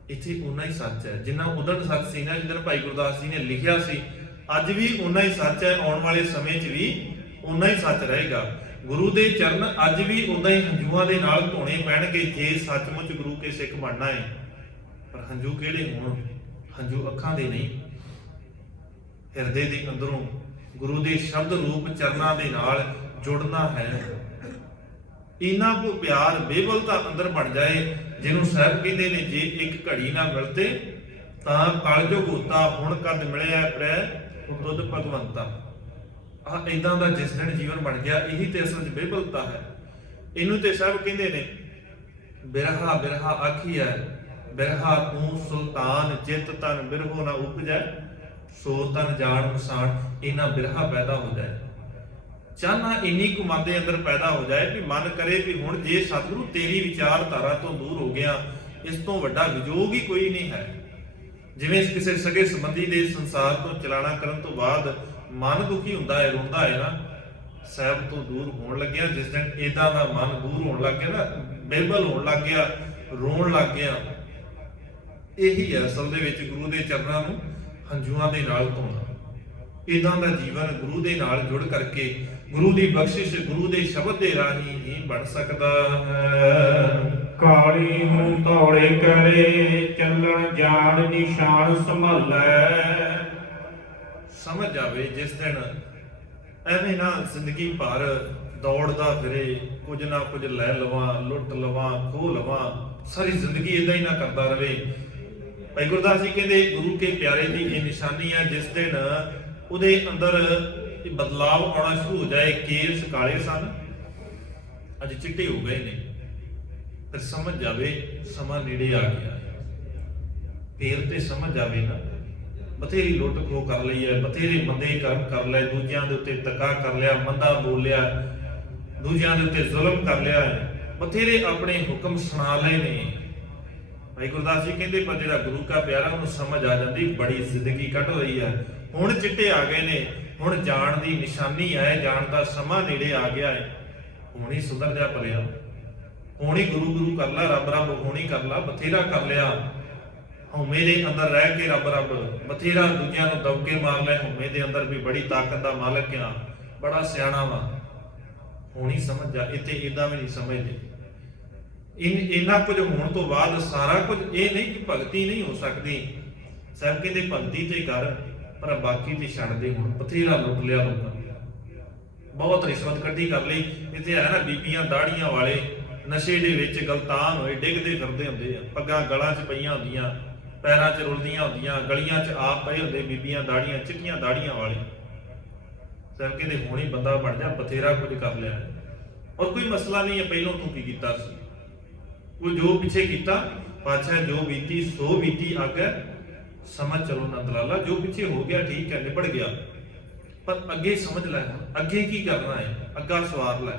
ਇੱਥੇ ਉਨਾ ਹੀ ਸੱਚ ਹੈ ਜਿੰਨਾ ਉਦੋਂ ਸੱਚ ਸੀ ਨਾ, ਜਦੋਂ ਭਾਈ ਗੁਰਦਾਸ ਜੀ ਨੇ ਲਿਖਿਆ ਸੀ, ਅੱਜ ਵੀ ਉਨਾ ਹੀ ਸੱਚ ਹੈ, ਆਉਣ ਵਾਲੇ ਸਮੇਂ 'ਚ ਵੀ ਉਨਾ ਹੀ ਸੱਚ ਰਹੇਗਾ। ਗੁਰੂ ਦੇ ਚਰਨ ਅੱਜ ਵੀ ਉਦਾਂ ਹੀ ਹੰਝੂਆਂ ਦੇ ਨਾਲ ਧੋਣੇ ਪੈਣਗੇ ਜੇ ਸੱਚਮੁੱਚ ਗੁਰੂ ਕੇ ਸਿੱਖ ਬਣਨਾ ਹੈ। ਪਰ ਹੰਝੂ ਕਿਹੜੇ ਹੋਣ? ਹੰਝੂ ਅੱਖਾਂ ਦੇ ਨਹੀਂ, ਹਿਰਦੇ ਦੇ ਅੰਦਰੋਂ ਗੁਰੂ ਦੇ ਸ਼ਬਦ ਰੂਪ ਚਰਨਾਂ ਦੇ ਨਾਲ ਜੁੜਨਾ ਹੈ। ਇਹਨਾਂ ਕੋ ਪਿਆਰ ਬੇਬਲਤਾ ਅੰਦਰ ਬਣ ਜਾਏ, ਜਿਹਨੂੰ ਸਾਹਿਬ ਕਹਿੰਦੇ ਨੇ ਜੇ ਇੱਕ ਘੜੀ ਨਾ ਮਿਲਤੇ ਤਾਂ ਕਲਯੁਗ ਹੋਤਾ, ਹੁਣ ਕਦ ਮਿਲਿਆ ਪ੍ਰੈ ਤੁਧ ਭਗਵੰਤਾ। ਆਹ ਇਦਾਂ ਦਾ ਜਿਸ ਦਿਨ ਜੀਵਨ ਬਣ ਗਿਆ, ਇਹੀ ਤੇ ਅਸਲ 'ਚ ਬੇਬਲਤਾ ਹੈ। ਇਹਨੂੰ ਤੇ ਸਾਹਿਬ ਕਹਿੰਦੇ ਨੇ ਬਿਰਹਾ ਬਿਰਹਾ ਆਖੀਐ, ਬਿਰਹਾ ਤੂੰ ਸੁਲਤਾਨ, ਜਿਤ ਤਨ ਬਿਰਹੋ ਨਾ ਉਪਜੈ, ਸੋ ਤਨ ਜਾਣ ਮਸਾਨ। ਇਹਨਾਂ ਬਿਰਹਾ ਪੈਦਾ ਹੋ ਜਾਏ, ਚਾਹਨਾ ਇੰਨੀ ਕੁ ਮਨ ਦੇ ਅੰਦਰ ਪੈਦਾ ਹੋ ਜਾਏ ਵੀ ਮਨ ਕਰੇ ਵੀ ਹੁਣ ਜੇ ਸਤਿਗੁਰੂ ਤੇਰੀ ਵਿਚਾਰਧਾਰਾ ਤੋਂ ਦੂਰ ਹੋ ਗਿਆ, ਇਸ ਤੋਂ ਵੱਡਾ ਵਿਜੋਗ ਹੀ ਕੋਈ ਨਹੀਂ ਹੈ। ਜਿਵੇਂ ਕਿਸੇ ਸਗੇ ਸੰਬੰਧੀ ਦੇ ਸੰਸਾਰ ਤੋਂ ਚਲਾਣਾ ਕਰਨ ਤੋਂ ਬਾਅਦ ਮਨ ਦੁਖੀ ਹੁੰਦਾ ਹੈ, ਰੋਂਦਾ ਹੈ ਨਾ, ਸਾਹਿਬ ਤੋਂ ਦੂਰ ਹੋਣ ਲੱਗਿਆ ਜਿਸ ਦਿਨ ਏਦਾਂ ਦਾ ਮਨ ਦੂਰ ਹੋਣ ਲੱਗ ਗਿਆ ਨਾ, ਬੇਬਲ ਹੋਣ ਲੱਗ ਗਿਆ, ਰੋਣ ਲੱਗ ਗਿਆ, ਇਹੀ ਹੈ ਅਸਲ ਦੇ ਵਿੱਚ ਗੁਰੂ ਦੇ ਚਰਨਾਂ ਨੂੰ ਹੰਝੂਆਂ ਦੇ ਨਾਲ ਧੋਣਾ। ਇਦਾਂ ਦਾ ਜੀਵਨ ਗੁਰੂ ਦੇ ਨਾਲ ਜੁੜ ਕਰਕੇ ਗੁਰੂ ਦੀ ਬਖਸ਼ਿਸ਼ ਗੁਰੂ ਦੇ ਸ਼ਬਦ ਦੇ ਰਾਹੀਂ ਹੀ ਬਣ ਸਕਦਾ ਹੈ। ਕਾਲੀ ਮੂੰਹ ਧੌਲੇ ਕਰੇ, ਚੱਲਣ ਜਾਣ ਨਿਸ਼ਾਨ ਸੰਭਾਲੈ। ਸਮਝ ਜਾਵੇ ਜਿਸ ਦਿਨ ਐਵੇਂ ਨਾ ਜ਼ਿੰਦਗੀ ਭਰ ਦੌੜਦਾ ਫਿਰੇ, ਕੁਝ ਨਾ ਕੁਝ ਲੈ ਲਵਾਂ, ਲੁੱਟ ਲਵਾਂ, ਖੋਹ ਲਵਾਂ, ਸਾਰੀ ਜ਼ਿੰਦਗੀ ਇਦਾਂ ਹੀ ਨਾ ਕਰਦਾ ਰਵੇ। ਭਾਈ ਗੁਰਦਾਸ ਜੀ ਕਹਿੰਦੇ ਗੁਰੂ ਕੇ ਪਿਆਰੇ ਦੀ ਇਹ ਨਿਸ਼ਾਨੀ ਹੈ ਜਿਸ ਦਿਨ ਉਹਦੇ ਅੰਦਰ ਬਦਲਾਵ ਆਉਣਾ ਸ਼ੁਰੂ ਹੋ ਜਾਏ। ਕੇਸ ਕਾਲੇ ਸਨ, ਅੱਜ ਚਿੱਟੇ ਹੋ ਗਏ ਨੇ, ਫਿਰ ਸਮਝ ਜਾਵੇ ਸਮਾਂ ਨੇੜੇ ਆ ਗਿਆ। ਫੇਰ ਤੇ ਸਮਝ ਜਾਵੇ ਨਾ ਬਥੇਰੀ ਲੁੱਟ ਖੋਹ ਕਰ ਲਈ ਹੈ, ਬਥੇਰੇ ਮੰਦੇ ਕਰਮ ਕਰ ਲਏ, ਦੂਜਿਆਂ ਦੇ ਉੱਤੇ ਧੱਕਾ ਕਰ ਲਿਆ, ਮੰਦਾ ਬੋਲਿਆ, ਦੂਜਿਆਂ ਦੇ ਉੱਤੇ ਜ਼ੁਲਮ ਕਰ ਲਿਆ, ਬਥੇਰੇ ਆਪਣੇ ਹੁਕਮ ਸੁਣਾ ਲਏ ਨੇ। ਭਾਈ ਗੁਰਦਾਸ ਜੀ ਕਹਿੰਦੇ ਪਰ ਜਿਹੜਾ ਗੁਰੂ ਕਾ ਪਿਆਰਾ ਉਹਨੂੰ ਸਮਝ ਆ ਜਾਂਦੀ, ਬੜੀ ਜ਼ਿੰਦਗੀ ਕੱਢ ਰਹੀ ਹੈ, ਹੁਣ ਚਿੱਟੇ ਆ ਗਏ ਨੇ, ਹੁਣ ਜਾਣ ਦੀ ਨਿਸ਼ਾਨੀ ਹੈ, ਜਾਣ ਦਾ ਸਮਾਂ ਨੇੜੇ ਆ ਗਿਆ ਹੈ। ਹੁਣ ਹੀ ਸੁਧਰ ਜਾ ਭਲਿਆ, ਹੁਣ ਹੀ ਗੁਰੂ ਗੁਰੂ ਕਰ ਲਾ, ਰੱਬ ਰੱਬ ਹੁਣ ਹੀ ਕਰ ਲਾ, ਬਥੇਰਾ ਕਰ ਲਿਆ। ਹਉਮੈ ਦੇ ਅੰਦਰ ਰਹਿ ਕੇ ਰੱਬ ਰੱਬ, ਬਥੇਰਾ ਦੂਜਿਆਂ ਨੂੰ ਦਬਕੇ ਮਾਰ ਲੈ, ਹਉਮੈ ਦੇ ਅੰਦਰ ਵੀ ਬੜੀ ਤਾਕਤ ਦਾ ਮਾਲਕ ਆ, ਬੜਾ ਸਿਆਣਾ ਵਾ। ਹੁਣ ਹੀ ਸਮਝ ਜਾ, ਇੱਥੇ ਏਦਾਂ ਵੀ ਨਹੀਂ ਸਮਝਦੇ। ਇੰਨਾ ਕੁਝ ਹੋਣ ਤੋਂ ਬਾਅਦ ਸਾਰਾ ਕੁਝ ਇਹ ਨਹੀਂ ਕਿ ਭਗਤੀ ਨਹੀਂ ਹੋ ਸਕਦੀ। ਸਾਹਿਬ ਕਹਿੰਦੇ ਭਗਤੀ ਤੇ ਕਰ, ਪਰ ਬਾਕੀ ਤੇ ਛੱਡ ਦੇ। ਹੁਣ ਬਥੇਰਾ ਲੁੱਟ ਲਿਆ ਲੋਕਾਂ ਨੇ, ਬਹੁਤ ਰਿਸ਼ਵਤ ਕੱਢੀ ਕਰ ਲਈ। ਇੱਥੇ ਹੈ ਨਾ ਬੀਬੀਆਂ ਦਾੜੀਆਂ ਵਾਲੇ ਨਸ਼ੇ ਦੇ ਵਿੱਚ ਗਲਤਾਨ ਹੋਏ ਡਿੱਗਦੇ ਫਿਰਦੇ ਹੁੰਦੇ ਆ, ਪੱਗਾਂ ਗਲਾਂ 'ਚ ਪਈਆਂ ਹੁੰਦੀਆਂ, ਪੈਰਾਂ 'ਚ ਰੁਲਦੀਆਂ ਹੁੰਦੀਆਂ, ਗਲੀਆਂ 'ਚ ਆਪ ਪਏ ਹੁੰਦੇ ਬੀਬੀਆਂ ਦਾੜੀਆਂ, ਚਿੱਟੀਆਂ ਦਾੜੀਆਂ ਵਾਲੇ। ਸਾਹਿਬ ਕਹਿੰਦੇ ਹੁਣ ਹੀ ਬੰਦਾ ਬਣ ਜਾ, ਬਥੇਰਾ ਕੁਝ ਕਰ ਲਿਆ। ਔਰ ਕੋਈ ਮਸਲਾ ਨਹੀਂ ਹੈ ਪਹਿਲੋਂ ਤੂੰ ਕੀ ਕੀਤਾ ਸੀ, ਉਹ ਜੋ ਪਿੱਛੇ ਕੀਤਾ ਪਾਤਸ਼ਾਹ ਜੋ ਬੀਤੀ ਸੋ ਬੀਤੀ ਆਗੇ ਸਮਝ ਚਲੋ ਨਾ ਦਲਾਲਾ, ਜੋ ਪਿੱਛੇ ਹੋ ਗਿਆ ਠੀਕ ਹੈ, ਨਿਬੜ ਗਿਆ, ਪਰ ਅੱਗੇ ਸਮਝ ਲੈ ਹੁਣ ਅੱਗੇ ਕੀ ਕਰਨਾ ਹੈ, ਅੱਗਾ ਸਵਾਰ ਲੈ।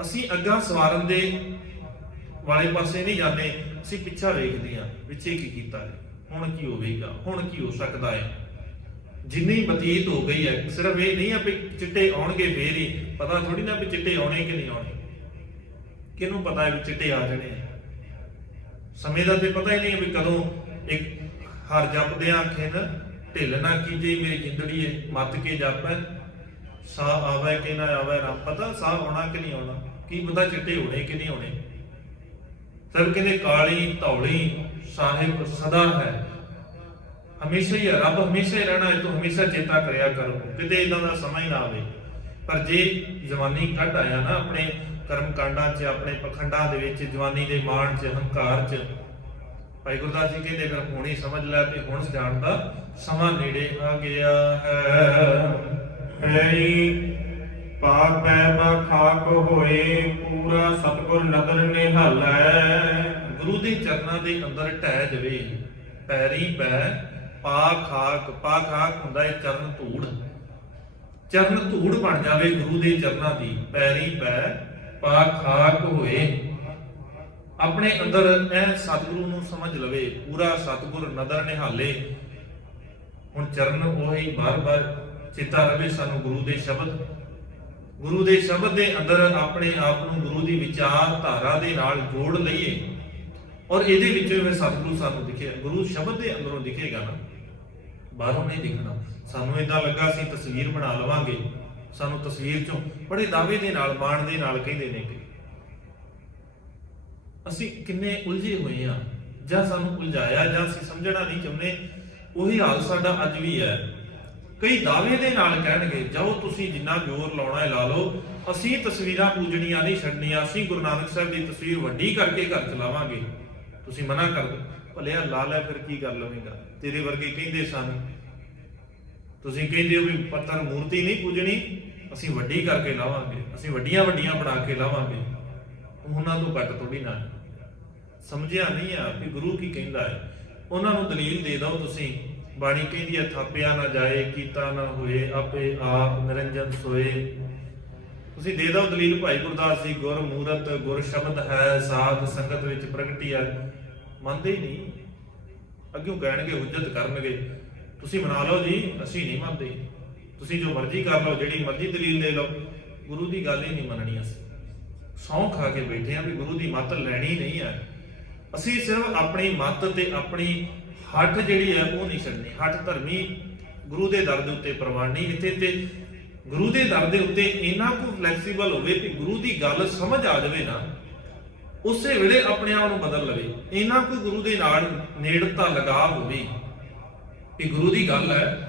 ਅਸੀਂ ਅੱਗਾ ਸਵਾਰਨ ਦੇ ਵਾਲੇ ਪਾਸੇ ਨਹੀਂ ਜਾਂਦੇ, ਅਸੀਂ ਪਿੱਛਾ ਵੇਖਦੇ ਹਾਂ ਪਿੱਛੇ ਕੀ ਕੀਤਾ ਹੈ, ਹੁਣ ਕੀ ਹੋਵੇਗਾ, ਹੁਣ ਕੀ ਹੋ ਸਕਦਾ ਹੈ। ਜਿੰਨੀ ਬਤੀਤ ਹੋ ਗਈ ਹੈ, ਸਿਰਫ ਇਹ ਨਹੀਂ ਆ ਵੀ ਚਿੱਟੇ ਆਉਣਗੇ ਫੇਰ ਹੀ, ਪਤਾ ਥੋੜੀ ਨਾ ਵੀ ਚਿੱਟੇ ਆਉਣੇ ਕਿ ਨਹੀਂ ਆਉਣੇ, ਕਿਹਨੂੰ ਪਤਾ ਹੈ ਵੀ ਚਿੱਟੇ ਆ ਜਾਣੇ ਆ। ਸਮੇਂ ਦਾ ਤੇ ਪਤਾ ਹੀ ਨਹੀਂ ਵੀ ਕਦੋਂ ਇੱਕ ਹਰ ਜਪਦੇ ਆਖੇ ਨਾ ਢਿੱਲ ਨਾ ਕੀਜੇ ਮੇਰੀ ਜਿੰਦੜੀਏ ਮੱਤ ਕੇ ਜਾਪੈ, ਸਾਹ ਆਵੇ ਕਿ ਨਾ ਆਵੇ ਰੱਬ ਪਤਾ, ਸਾਹ ਆਉਣਾ ਕਿ ਨਹੀਂ ਆਉਣਾ, ਕੀ ਪਤਾ ਚਿੱਟੇ ਹੋਣੇ ਕਿ ਨਹੀਂ ਹੋਣੇ। ਸਭ ਕਹਿੰਦੇ ਕਾਲੀ ਧੌਲੀ ਸਾਹਿਬ ਸਦਾ ਹੈ, ਹਮੇਸ਼ਾ ਹੀ ਹੈ, ਰੱਬ ਹਮੇਸ਼ਾ ਹੀ ਰਹਿਣਾ ਹੈ, ਤੂੰ ਹਮੇਸ਼ਾ ਚੇਤਾ ਕਰਿਆ ਕਰੋ, ਕਿਤੇ ਇਦਾਂ ਦਾ ਸਮਾਂ ਹੀ ਨਾ ਆਵੇ। ਪਰ ਜੇ ਜਵਾਨੀ ਕੱਢ ਆਇਆ ਨਾ ਆਪਣੇ ਕਰਮ ਕਾਂਡਾਂ 'ਚ, ਆਪਣੇ ਪਖੰਡਾਂ ਦੇ ਵਿੱਚ, ਜਵਾਨੀ ਦੇ ਮਾਣ 'ਚ, ਹੰਕਾਰ 'ਚ, ਭਾਈ ਗੁਰਦਾਸ ਜੀ ਕਹਿੰਦੇ ਫਿਰ ਹੁਣ ਹੀ ਸਮਝ ਲੈ ਤੇ ਹੁਣ ਜਾਣ ਦਾ ਸਮਾਂ ਨੇੜੇ ਆ ਗਿਆ ਹੈ। ਪਾਪੈ ਬਖਾਕ ਹੋਏ ਪੂਰਾ ਸਤਿਗੁਰ ਨਦਰ ਨਿਹਾਲੈ। ਗੁਰੂ ਦੇ ਚਰਨਾਂ ਦੇ ਅੰਦਰ ਢਹਿ ਜਵੇ, ਪੈਰੀ ਪੈ ਪਾ ਖਾਕ, ਪਾ ਖਾਕ ਹੁੰਦਾ ਹੈ ਚਰਨ ਧੂੜ, ਚਰਨ ਧੂੜ ਬਣ ਜਾਵੇ ਗੁਰੂ ਦੇ ਚਰਨਾਂ ਦੀ, ਪੈਰੀ ਪੈ ਪਾ ਖਾਕ ਹੋਏ, ਆਪਣੇ ਅੰਦਰ ਇਹ ਸਤਿਗੁਰੂ ਨੂੰ ਸਮਝ ਲਵੇ, ਪੂਰਾ ਸਤਿਗੁਰ ਨਦਰ ਨਿਹਾਲੇ। ਹੁਣ ਚਰਨ ਉਹੀ ਬਾਰ-ਬਾਰ ਚੇਤਾ ਰਵੇ ਸਾਨੂੰ ਗੁਰੂ ਦੇ ਸ਼ਬਦ, ਗੁਰੂ ਦੇ ਸ਼ਬਦ ਦੇ ਅੰਦਰ ਆਪਣੇ ਆਪ ਨੂੰ ਗੁਰੂ ਦੀ ਵਿਚਾਰ ਧਾਰਾ ਦੇ ਨਾਲ ਜੋੜ ਲਈਏ, ਔਰ ਇਹਦੇ ਵਿੱਚੋਂ ਫਿਰ ਸਤਿਗੁਰੂ ਸਾਨੂੰ ਦਿਖੇ, ਗੁਰੂ ਸ਼ਬਦ ਦੇ ਅੰਦਰੋਂ ਦਿਖੇਗਾ ਨਾ, ਬਾਹਰੋਂ ਨਹੀਂ ਦਿਖਣਾ। ਸਾਨੂੰ ਇਦਾਂ ਲੱਗਾ ਅਸੀਂ ਤਸਵੀਰ ਬਣਾ ਲਵਾਂਗੇ, ਸਾਨੂੰ ਤਸਵੀਰ ਚੋਂ ਬੜੇ ਦਾਅਵੇ ਦੇ ਨਾਲ ਮਾਣ ਦੇ ਨਾਲ ਕਹਿੰਦੇ ਨੇ ਕਿ ਅਸੀਂ ਕਿੰਨੇ ਉਲਝੇ ਹੋਏ ਆ, ਜਾਂ ਸਾਨੂੰ ਉਲਝਾਇਆ ਜਾਂ ਅਸੀਂ ਸਮਝਣਾ ਨਹੀਂ ਚਾਹੁੰਦੇ। ਉਹੀ ਹਾਲ ਸਾਡਾ ਅੱਜ ਵੀ ਹੈ। ਕਈ ਦਾਅਵੇ ਦੇ ਨਾਲ ਕਹਿਣਗੇ ਜਾਓ ਤੁਸੀਂ ਜਿੰਨਾ ਜ਼ੋਰ ਲਾਉਣਾ ਹੈ ਲਾ ਲਓ, ਅਸੀਂ ਤਸਵੀਰਾਂ ਪੂਜਣੀਆਂ ਨਹੀਂ ਛੱਡਣੀਆਂ, ਅਸੀਂ ਗੁਰੂ ਨਾਨਕ ਸਾਹਿਬ ਦੀ ਤਸਵੀਰ ਵੱਡੀ ਕਰਕੇ ਘਰ ਚਲਾਵਾਂਗੇ। ਤੁਸੀਂ ਮਨਾ ਕਰ ਦਿਓ, ਭਲਿਆ ਲਾ ਲੈ ਫਿਰ ਕੀ ਕਰ ਲਵੇਂਗਾ, ਤੇਰੇ ਵਰਗੇ ਕਹਿੰਦੇ ਸਨ, ਤੁਸੀਂ ਕਹਿੰਦੇ ਹੋ ਵੀ ਪੱਥਰ ਮੂਰਤੀ ਨਹੀਂ ਪੂਜਣੀ, ਅਸੀਂ ਵੱਡੀ ਕਰਕੇ ਲਾਵਾਂਗੇ, ਅਸੀਂ ਵੱਡੀਆਂ ਵੱਡੀਆਂ ਬਣਾ ਕੇ ਲਾਵਾਂਗੇ, ਉਹਨਾਂ ਤੋਂ ਘੱਟ ਥੋੜੀ ਨਾ। ਸਮਝਿਆ ਨਹੀਂ ਆ ਵੀ ਗੁਰੂ ਕੀ ਕਹਿੰਦਾ ਹੈ, ਉਹਨਾਂ ਨੂੰ ਦਲੀਲ ਦੇ ਦਿਓ ਤੁਸੀਂ। ਬਾਣੀ ਕਹਿੰਦੀ ਹੈ ਥਾਪਿਆ ਨਾ ਜਾਏ ਕੀਤਾ ਨਾ ਹੋਏ, ਆਪੇ ਆਪ ਨਿਰੰਜਨ ਸੋਏ। ਤੁਸੀਂ ਦੇ ਦਿਓ ਦਲੀਲ ਭਾਈ ਗੁਰਦਾਸ ਜੀ, ਗੁਰ ਮੂਰਤ ਗੁਰ ਸ਼ਬਦ ਹੈ, ਸਾਧ ਸੰਗਤ ਵਿੱਚ ਪ੍ਰਗਟੀ ਹੈ। ਮੰਨਦੇ ਹੀ ਨਹੀਂ, ਅੱਗਿਓਂ ਕਹਿਣਗੇ ਹੁਜਤ ਕਰਨਗੇ, ਤੁਸੀਂ ਬਣਾ ਲਓ ਜੀ, ਅਸੀਂ ਨਹੀਂ ਮੰਨਦੇ, ਤੁਸੀਂ ਜੋ ਮਰਜ਼ੀ ਕਰ ਲਓ, ਜਿਹੜੀ ਮਰਜ਼ੀ ਦਲੀਲ ਦੇ ਲਓ, ਗੁਰੂ ਦੀ ਗੱਲ ਹੀ ਨਹੀਂ ਮੰਨਣੀ। ਅਸੀਂ ਸਹੁੰ ਖਾ ਕੇ ਬੈਠੇ ਆ ਵੀ ਗੁਰੂ ਦੀ ਮੱਤ ਲੈਣੀ ਨਹੀਂ ਹੈ। ਅਸੀਂ ਸਿਰਫ ਆਪਣੀ ਮੱਤ ਤੇ ਆਪਣੀ ਹੱਠ ਜਿਹੜੀ ਹੈ ਉਹ ਨਹੀਂ ਛੱਡਣੀ। ਹੱਠ ਧਰਮੀ ਗੁਰੂ ਦੇ ਦਰ ਦੇ ਉੱਤੇ ਪ੍ਰਵਾਨੀ, ਇੱਥੇ ਤੇ ਗੁਰੂ ਦੇ ਦਰ ਦੇ ਉੱਤੇ ਇੰਨਾ ਕੁ ਫਲੈਕਸੀਬਲ ਹੋਵੇ ਕਿ ਗੁਰੂ ਦੀ ਗੱਲ ਸਮਝ ਆ ਜਾਵੇ ਨਾ, ਉਸੇ ਵੇਲੇ ਆਪਣੇ ਆਪ ਨੂੰ ਬਦਲ ਲਵੇ। ਇੰਨਾ ਕੁ ਗੁਰੂ ਦੇ ਨਾਲ ਨੇੜਤਾ ਲਗਾਅ ਹੋਵੇ ਕਿ ਗੁਰੂ ਦੀ ਗੱਲ ਹੈ,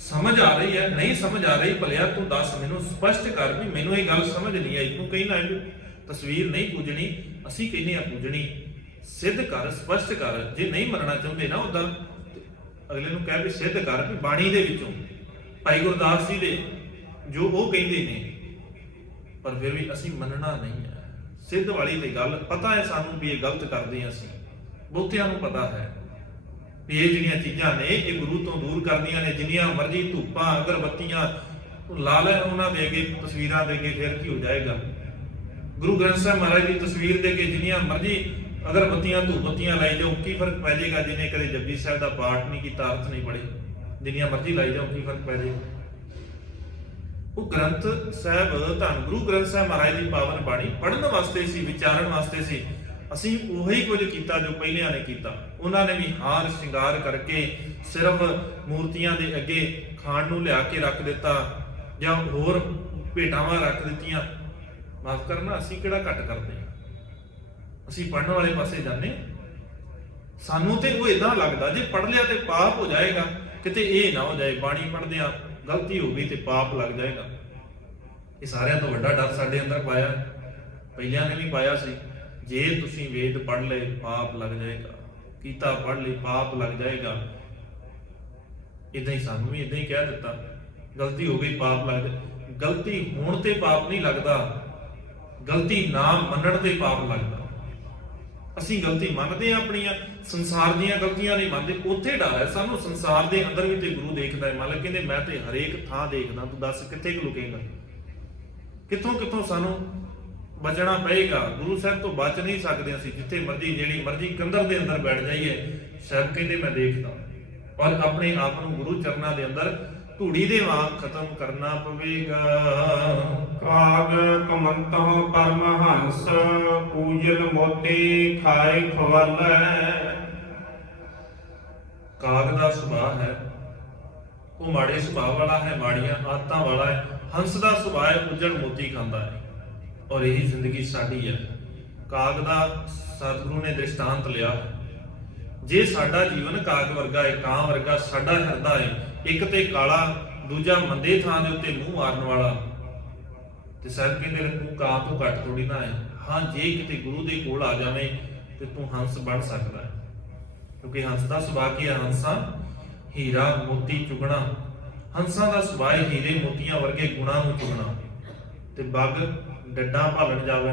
ਸਮਝ ਆ ਰਹੀ ਹੈ, ਨਹੀਂ ਸਮਝ ਆ ਰਹੀ, ਭਲਿਆ ਤੂੰ ਦੱਸ ਮੈਨੂੰ, ਸਪਸ਼ਟ ਕਰ ਵੀ ਮੈਨੂੰ ਇਹ ਗੱਲ ਸਮਝ ਨਹੀਂ ਆਈ। ਤੂੰ ਕਹਿਣਾ ਹੈ ਤਸਵੀਰ ਨਹੀਂ ਪੂਜਣੀ, ਅਸੀਂ ਕਹਿੰਦੇ ਆ ਪੂਜਣੀ, ਸਿੱਧ ਕਰ, ਸਪਸ਼ਟ ਕਰ। ਜੇ ਨਹੀਂ ਮੰਨਣਾ ਚਾਹੁੰਦੇ ਨਾ ਉਦਾਂ ਅਗਲੇ ਨੂੰ ਕਹਿ ਵੀ ਸਿੱਧ ਕਰ ਵੀ ਬਾਣੀ ਦੇ ਵਿੱਚੋਂ ਭਾਈ ਗੁਰਦਾਸ ਜੀ ਦੇ ਜੋ ਉਹ ਕਹਿੰਦੇ ਨੇ, ਪਰ ਫਿਰ ਵੀ ਅਸੀਂ ਮੰਨਣਾ ਨਹੀਂ ਹੈ। ਸਿੱਧ ਵਾਲੀ ਤੇ ਗੱਲ ਪਤਾ ਹੈ ਸਾਨੂੰ ਵੀ ਇਹ ਗਲਤ ਕਰਦੇ ਹਾਂ ਅਸੀਂ, ਬਹੁਤਿਆਂ ਨੂੰ ਪਤਾ ਹੈ ਵੀ ਇਹ ਜਿਹੜੀਆਂ ਚੀਜ਼ਾਂ ਨੇ ਇਹ ਗੁਰੂ ਤੋਂ ਦੂਰ ਕਰਦੀਆਂ ਨੇ। ਜਿੰਨੀਆਂ ਮਰਜ਼ੀ ਧੂਪਾਂ ਅਗਰਬੱਤੀਆਂ ਲਾ ਲੈ ਉਹਨਾਂ ਦੇ ਅੱਗੇ, ਤਸਵੀਰਾਂ ਦੇ ਅੱਗੇ, ਫਿਰ ਕੀ ਹੋ ਜਾਏਗਾ। ਗੁਰੂ ਗ੍ਰੰਥ ਸਾਹਿਬ ਮਹਾਰਾਜ ਦੀ ਤਸਵੀਰ ਦੇ ਅੱਗੇ ਜਿੰਨੀਆਂ ਮਰਜ਼ੀ ਅਗਰਬੱਤੀਆਂ ਧੂਪਬੱਤੀਆਂ ਲਾਈ ਜਾਓ, ਕੀ ਫਰਕ ਪੈ ਜਾਏਗਾ। ਜਿਹਨੇ ਕਦੇ ਜਪਜੀ ਸਾਹਿਬ ਦਾ ਪਾਠ ਨਹੀਂ ਕੀਤਾ, ਅਰਥ ਨਹੀਂ ਪੜ੍ਹੇ, ਜਿੰਨੀਆਂ ਮਰਜ਼ੀ ਲਾਈ ਜਾਓ, ਕੀ ਫਰਕ ਪੈ ਜਾਏਗਾ। ਉਹ ਗ੍ਰੰਥ ਸਾਹਿਬ, ਧੰਨ ਗੁਰੂ ਗ੍ਰੰਥ ਸਾਹਿਬ ਮਹਾਰਾਜ ਦੀ ਪਾਵਨ ਬਾਣੀ ਪੜ੍ਹਨ ਵਾਸਤੇ ਸੀ, ਵਿਚਾਰਨ ਵਾਸਤੇ ਸੀ। ਅਸੀਂ ਉਹੀ ਕੁਝ ਕੀਤਾ ਜੋ ਪਹਿਲਿਆਂ ਨੇ ਕੀਤਾ। ਉਹਨਾਂ ਨੇ ਵੀ ਹਾਰ ਸ਼ਿੰਗਾਰ ਕਰਕੇ ਸਿਰਫ ਮੂਰਤੀਆਂ ਦੇ ਅੱਗੇ ਖਾਣ ਨੂੰ ਲਿਆ ਕੇ ਰੱਖ ਦਿੱਤਾ ਜਾਂ ਹੋਰ ਭੇਟਾਵਾਂ ਰੱਖ ਦਿੱਤੀਆਂ। ਮਾਫ ਕਰਨਾ, ਅਸੀਂ ਕਿਹੜਾ ਘੱਟ ਕਰਦੇ ਹਾਂ, ਅਸੀਂ ਪੜ੍ਹਨ ਵਾਲੇ ਪਾਸੇ ਜਾਂਦੇ। ਸਾਨੂੰ ਤੇ ਉਹ ਇਦਾਂ ਲੱਗਦਾ ਜੇ ਪੜ੍ਹ ਲਿਆ ਤੇ ਪਾਪ ਹੋ ਜਾਏਗਾ, ਕਿਤੇ ਇਹ ਨਾ ਹੋ ਜਾਏ ਬਾਣੀ ਪੜ੍ਹਦਿਆਂ ਗਲਤੀ ਹੋ ਗਈ ਤੇ ਪਾਪ ਲੱਗ ਜਾਏਗਾ। ਇਹ ਸਾਰਿਆਂ ਤੋਂ ਵੱਡਾ ਡਰ ਸਾਡੇ ਅੰਦਰ ਪਾਇਆ, ਪਹਿਲਿਆਂ ਨੇ ਵੀ ਪਾਇਆ ਸੀ। ਜੇ ਤੁਸੀਂ ਵੇਦ ਪੜ੍ਹ ਲਏ ਪਾਪ ਲੱਗ ਜਾਏਗਾ, ਗੀਤਾ ਪੜ੍ਹ ਲਈ ਪਾਪ ਲੱਗ ਜਾਏਗਾ। ਇਦਾਂ ਹੀ ਸਾਨੂੰ ਵੀ ਇਦਾਂ ਹੀ ਕਹਿ ਦਿੱਤਾ, ਗਲਤੀ ਹੋ ਗਈ ਪਾਪ ਲੱਗ ਜਾਏ। ਗਲਤੀ ਹੋਣ ਤੇ ਪਾਪ ਨਹੀਂ ਲੱਗਦਾ, ਗਲਤੀ ਨਾ ਮੰਨਣ ਤੇ ਪਾਪ ਲੱਗਦਾ। ਅਸੀਂ ਗਲਤੀ ਮੰਨਦੇ ਆ ਆਪਣੀਆਂ, ਸੰਸਾਰ ਦੀਆਂ ਗਲਤੀਆਂ ਨਹੀਂ ਮੰਨਦੇ। ਉੱਥੇ ਡਰ ਹੈ ਸਾਨੂੰ, ਸੰਸਾਰ ਦੇ ਅੰਦਰ ਵੀ ਤੇ ਗੁਰੂ ਦੇਖਦਾ ਹੈ। ਮਾਲਕ ਕਹਿੰਦੇ ਮੈਂ ਤੇ ਹਰੇਕ ਥਾਂ ਦੇਖਦਾ, ਤੂੰ ਦੱਸ ਕਿੱਥੇ ਕੁ ਲੁਕੇਗਾ। ਕਿੱਥੋਂ ਕਿੱਥੋਂ ਸਾਨੂੰ ਬਚਣਾ ਪਏਗਾ। ਗੁਰੂ ਸਾਹਿਬ ਤੋਂ ਬਚ ਨਹੀਂ ਸਕਦੇ ਅਸੀਂ। ਜਿੱਥੇ ਮਰਜੀ ਜਿਹੜੀ ਮਰਜੀ ਕੰਦਰ ਦੇ ਅੰਦਰ ਬੈਠ ਜਾਈਏ, ਸਾਹਿਬ ਕਹਿੰਦੇ ਮੈਂ ਦੇਖਦਾ। ਔਰ ਆਪਣੇ ਆਪ ਨੂੰ ਗੁਰੂ ਚਰਨਾਂ ਦੇ ਅੰਦਰ ਧੂੜੀ ਦੇ ਵਾਂਗ ਖਤਮ ਕਰਨਾ ਪਵੇਗਾ। ਕਾਗ ਕਮੰਤਹੁ ਪਰਮਹੰਸ ਪੂਜਨ ਮੋਤੀ ਖਾਏ ਖਵਾਲੈ। ਕਾਗ ਦਾ ਸੁਭਾਅ ਹੈ, ਉਹ ਮਾੜੇ ਸੁਭਾਅ ਵਾਲਾ ਹੈ, ਮਾੜੀਆਂ ਆਦਤਾਂ ਵਾਲਾ ਹੈ। ਹੰਸ ਦਾ ਸੁਭਾਅ ਹੈ, ਉਜੜ ਮੋਤੀ ਖਾਂਦਾ ਹੈ। ਔਰ ਇਹੀ ਜ਼ਿੰਦਗੀ ਸਾਡੀ ਹੈ। ਕਾਗ ਦਾ ਸਤਿਗੁਰੂ ਨੇ ਦ੍ਰਿਸ਼ਟਾਂਤ ਲਿਆ। ਜੇ ਸਾਡਾ ਜੀਵਨ ਕਾਗ ਵਰਗਾ ਹੈ, ਕਾਂ ਵਰਗਾ ਸਾਡਾ ਹਿਰਦਾ ਹੈ, ਇੱਕ ਤੇ ਕਾਲਾ, ਦੂਜਾ ਮੰਦੇ ਥਾਂ ਦੇ ਉੱਤੇ ਮੂੰਹ ਮਾਰਨ ਵਾਲਾ, ਤੇ ਸਾਹਿਬ ਕਹਿੰਦੇ ਤੂੰ ਕਾਂ ਤੋਂ ਘੱਟ ਥੋੜੀ ਨਾ ਹੈ। ਹਾਂ, ਜੇ ਕਿਤੇ ਗੁਰੂ ਦੇ ਕੋਲ ਆ ਜਾਵੇਂ ਤੇ ਤੂੰ ਹੰਸ ਬਣ ਸਕਦਾ ਹੈ। ਕਿਉਂਕਿ ਹੰਸ ਦਾ ਸੁਭਾਅ ਕੀ ਹੈ? ਹੰਸਾਂ ਹੀਰਾ ਮੋਤੀ ਚੁਗਣਾ। ਹੰਸਾਂ ਦਾ ਸੁਭਾਅ ਹੈ ਹੀਰੇ ਮੋਤੀਆਂ ਵਰਗੇ ਗੁਣਾਂ ਨੂੰ ਚੁਗਣਾ ਤੇ ਬੱਗ ਡੱਡਾਂ ਭਾਲਣ ਜਾਵੇ।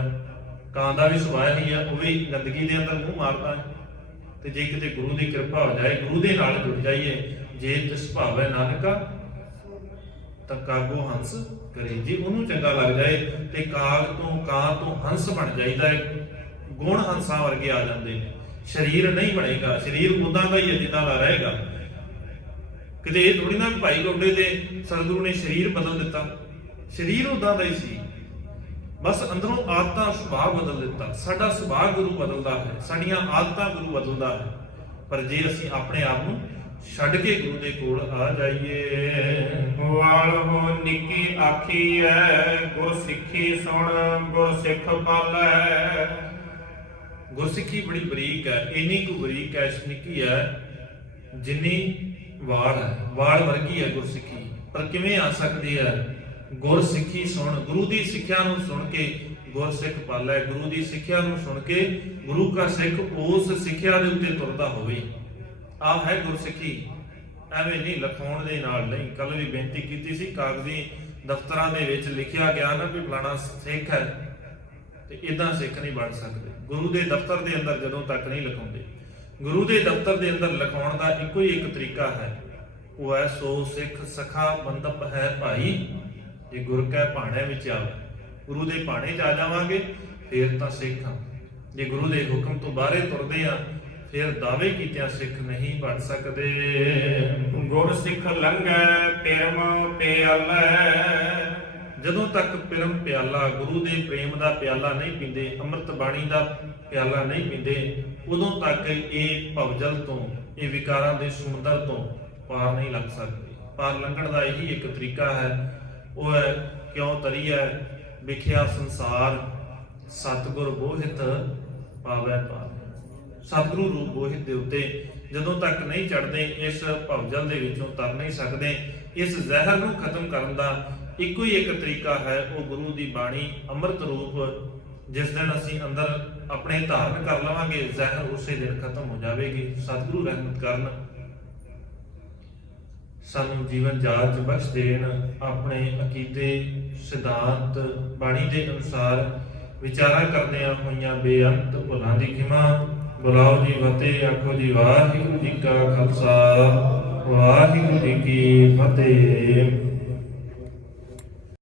ਕਾਂ ਦਾ ਵੀ ਸੁਭਾਅ ਹੀ ਹੈ, ਉਹ ਵੀ ਗੰਦਗੀ ਦੇ ਅੰਦਰ ਮੂੰਹ ਮਾਰਦਾ ਹੈ। ਤੇ ਜੇ ਕਿਤੇ ਗੁਰੂ ਦੀ ਕਿਰਪਾ ਹੋ ਜਾਏ, ਗੁਰੂ ਦੇ ਨਾਲ ਜੁੜ ਜਾਈਏ, ਜੇ ਤਿਸ ਭਾਵੈ ਨਾਨਕਾ ਤਾਂ ਕਾਗੋ ਹੰਸ ਕਰੇ। ਜੇ ਉਹਨੂੰ ਚੰਗਾ ਲੱਗ ਜਾਏ ਤੇ ਕਾਗ ਤੋਂ ਕਾਂ ਤੋਂ ਹੰਸ ਬਣ ਜਾਈਦਾ ਹੈ। ਗੁਣ ਹੰਸਾਂ ਵਰਗੇ ਆ ਜਾਂਦੇ ਨੇ। ਸਰੀਰ ਨਹੀਂ ਬਣੇਗਾ, ਸਰੀਰ ਉਦਾਂ ਦਾ ਹੀ ਜਿੱਦਾਂ ਦਾ ਰਹੇਗਾ। ਕਿਤੇ ਇਹ ਥੋੜੀ ਨਾ ਭਾਈ ਗੋਡੇ ਦੇ ਸਤਿਗੁਰੂ ਨੇ ਸਰੀਰ ਬਦਲ ਦਿੱਤਾ, ਸਰੀਰ ਉਦਾਂ ਦਾ ਹੀ ਸੀ, ਬਸ ਅੰਦਰੋਂ ਆਦਤਾਂ ਸੁਭਾਅ ਬਦਲ ਦਿੱਤਾ। ਸਾਡਾ ਸੁਭਾਅ ਗੁਰੂ ਬਦਲਦਾ ਹੈ, ਸਾਡੀਆਂ ਆਦਤਾਂ ਗੁਰੂ ਬਦਲਦਾ ਹੈ। ਪਰ ਜੇ ਅਸੀਂ ਆਪਣੇ ਆਪ ਨੂੰ ਛੱਡ ਕੇ ਗੁਰੂ ਦੇ ਕੋਲ ਆ ਜਾਈਏ। ਵਾਲ ਹੋ ਨਿੱਕੀ ਆਖੀ ਐ ਗੁਰ ਸਿੱਖੀ ਸੁਣ ਗੁਰ ਸਿੱਖ ਪਾਲੈ। ਗੁਰਸਿੱਖੀ ਬੜੀ ਬਰੀਕ ਹੈ, ਇੰਨੀ ਕੁ ਬਰੀਕ ਹੈ, ਨਿੱਕੀ ਹੈ ਜਿੰਨੀ ਵਾਲ ਹੈ, ਵਾਲ ਵਰਗੀ ਹੈ ਗੁਰਸਿੱਖੀ। ਪਰ ਕਿਵੇਂ ਆ ਸਕਦੀ ਹੈ? ਗੁਰਸਿੱਖੀ ਸੁਣ, ਗੁਰੂ ਦੀ ਸਿੱਖਿਆ ਨੂੰ ਸੁਣ ਕੇ ਗੁਰਸਿੱਖ ਪਾਲੈ। ਗੁਰੂ ਦੀ ਸਿੱਖਿਆ ਨੂੰ ਸੁਣ ਕੇ ਗੁਰੂ ਦਾ ਸਿੱਖ ਉਸ ਸਿੱਖਿਆ ਦੇ ਉੱਤੇ ਤੁਰਦਾ ਹੋਵੇ। ਆਹ ਹੈ ਗੁਰਸਿੱਖੀ। ਐਵੇਂ ਨਹੀਂ ਲਿਖਾਉਣ ਦੇ ਨਾਲ ਨਹੀਂ। ਕੱਲ ਵੀ ਬੇਨਤੀ ਕੀਤੀ ਸੀ, ਕਾਗਜ਼ੀ ਦਫ਼ਤਰਾਂ ਦੇ ਵਿੱਚ ਲਿਖਿਆ ਗਿਆ ਨਾ ਵੀ ਫਲਾਣਾ ਸਿੱਖ ਹੈ, ਤੇ ਇਦਾਂ ਸਿੱਖ ਨਹੀਂ ਬਣ ਸਕਦੇ। ਗੁਰੂ ਦੇ ਦਫ਼ਤਰ ਦੇ ਅੰਦਰ ਜਦੋਂ ਤੱਕ ਨਹੀਂ ਲਿਖਾਉਂਦੇ, ਗੁਰੂ ਦੇ ਦਫ਼ਤਰ ਦੇ ਅੰਦਰ ਲਿਖਾਉਣ ਦਾ ਇੱਕੋ ਹੀ ਇੱਕ ਤਰੀਕਾ ਹੈ, ਉਹ ਹੈ ਸੋ ਸਿੱਖ ਸਖਾ ਬੰਦਪ ਹੈ ਭਾਈ। ਜੇ ਗੁਰ ਕੈ ਭਾਣੇ ਵਿੱਚ ਆਵੇ, ਗੁਰੂ ਦੇ ਭਾਣੇ 'ਚ ਆ ਜਾਵਾਂਗੇ ਫੇਰ ਤਾਂ ਸਿੱਖ ਹਾਂ। ਜੇ ਗੁਰੂ ਦੇ ਹੁਕਮ ਤੋਂ ਬਾਹਰੇ ਤੁਰਦੇ ਆ ਫਿਰ ਦਾਅਵੇ ਕੀਤਿਆਂ ਸਿੱਖ ਨਹੀਂ ਬਣ ਸਕਦੇ। ਗੁਰ ਸਿੱਖ ਲੰਘੈ ਪਿਰਮ ਪਿਆਲੈ। ਜਦੋਂ ਤੱਕ ਪਿਰਮ ਪਿਆਲਾ, ਗੁਰੂ ਦੇ ਪ੍ਰੇਮ ਦਾ ਪਿਆਲਾ ਨਹੀਂ ਪੀਂਦੇ, ਅੰਮ੍ਰਿਤ ਬਾਣੀ ਦਾ ਪਿਆਲਾ ਨਹੀਂ ਪੀਂਦੇ, ਉਦੋਂ ਤੱਕ ਇਹ ਭਵਜਲ ਤੋਂ, ਇਹ ਵਿਕਾਰਾਂ ਦੇ ਸਮੁੰਦਰ ਤੋਂ ਪਾਰ ਨਹੀਂ ਲੰਘ ਸਕਦੇ। ਪਾਰ ਲੰਘਣ ਦਾ ਇਹੀ ਇੱਕ ਤਰੀਕਾ ਹੈ, ਉਹ ਹੈ ਕਿਉਂ ਤਰੀਐ ਵਿਖਿਆ ਸੰਸਾਰ ਸਤਿਗੁਰ ਬੋਹਿਤ ਪਾਵੈ ਪਾਰ। ਸਤਿਗੁਰੂ ਰੂਪ ਬੋਹਿਤ ਦੇ ਉੱਤੇ ਜਦੋਂ ਤੱਕ ਨਹੀਂ ਚੜ੍ਹਦੇ, ਇਸ ਭਵਜਲ ਦੇ ਵਿੱਚੋਂ ਤਰ ਨਹੀਂ ਸਕਦੇ। ਇਸ ਜ਼ਹਿਰ ਨੂੰ ਖਤਮ ਕਰਨ ਦਾ ਇੱਕੋ ਹੀ ਇੱਕ ਤਰੀਕਾ ਹੈ, ਉਹ ਗੁਰੂ ਦੀ ਬਾਣੀ ਅੰਮ੍ਰਿਤ ਰੂਪ। ਜਿਸ ਦਿਨ ਅਸੀਂ ਅੰਦਰ ਆਪਣੇ ਧਾਰਨ ਕਰ ਲਵਾਂਗੇ, ਜ਼ਹਿਰ ਉਸੇ ਦਿਨ ਖਤਮ ਹੋ ਜਾਵੇਗੀ। ਸਤਿਗੁਰੂ ਰਹਿਮਤ ਕਰਨ, ਸਾਨੂੰ ਜੀਵਨ ਜਾਚ ਬਖਸ਼ ਦੇਣ। ਆਪਣੇ ਅਕੀਦੇ ਸਿਧਾਂਤ ਬਾਣੀ ਦੇ ਅਨੁਸਾਰ ਵਿਚਾਰਾਂ ਕਰਦਿਆਂ ਹੋਈਆਂ ਬੇਅੰਤ ਭੁੱਲਾਂ ਦੀ ਖਿਮਾ। ਬੁਲਾਓ ਜੀ ਫਤਿਹ, ਆਖੋ ਜੀ ਵਾਹਿਗੁਰੂ ਜੀ ਕਾ ਖਾਲਸਾ, ਵਾਹਿਗੁਰੂ ਜੀ ਕੀ ਫਤਿਹ।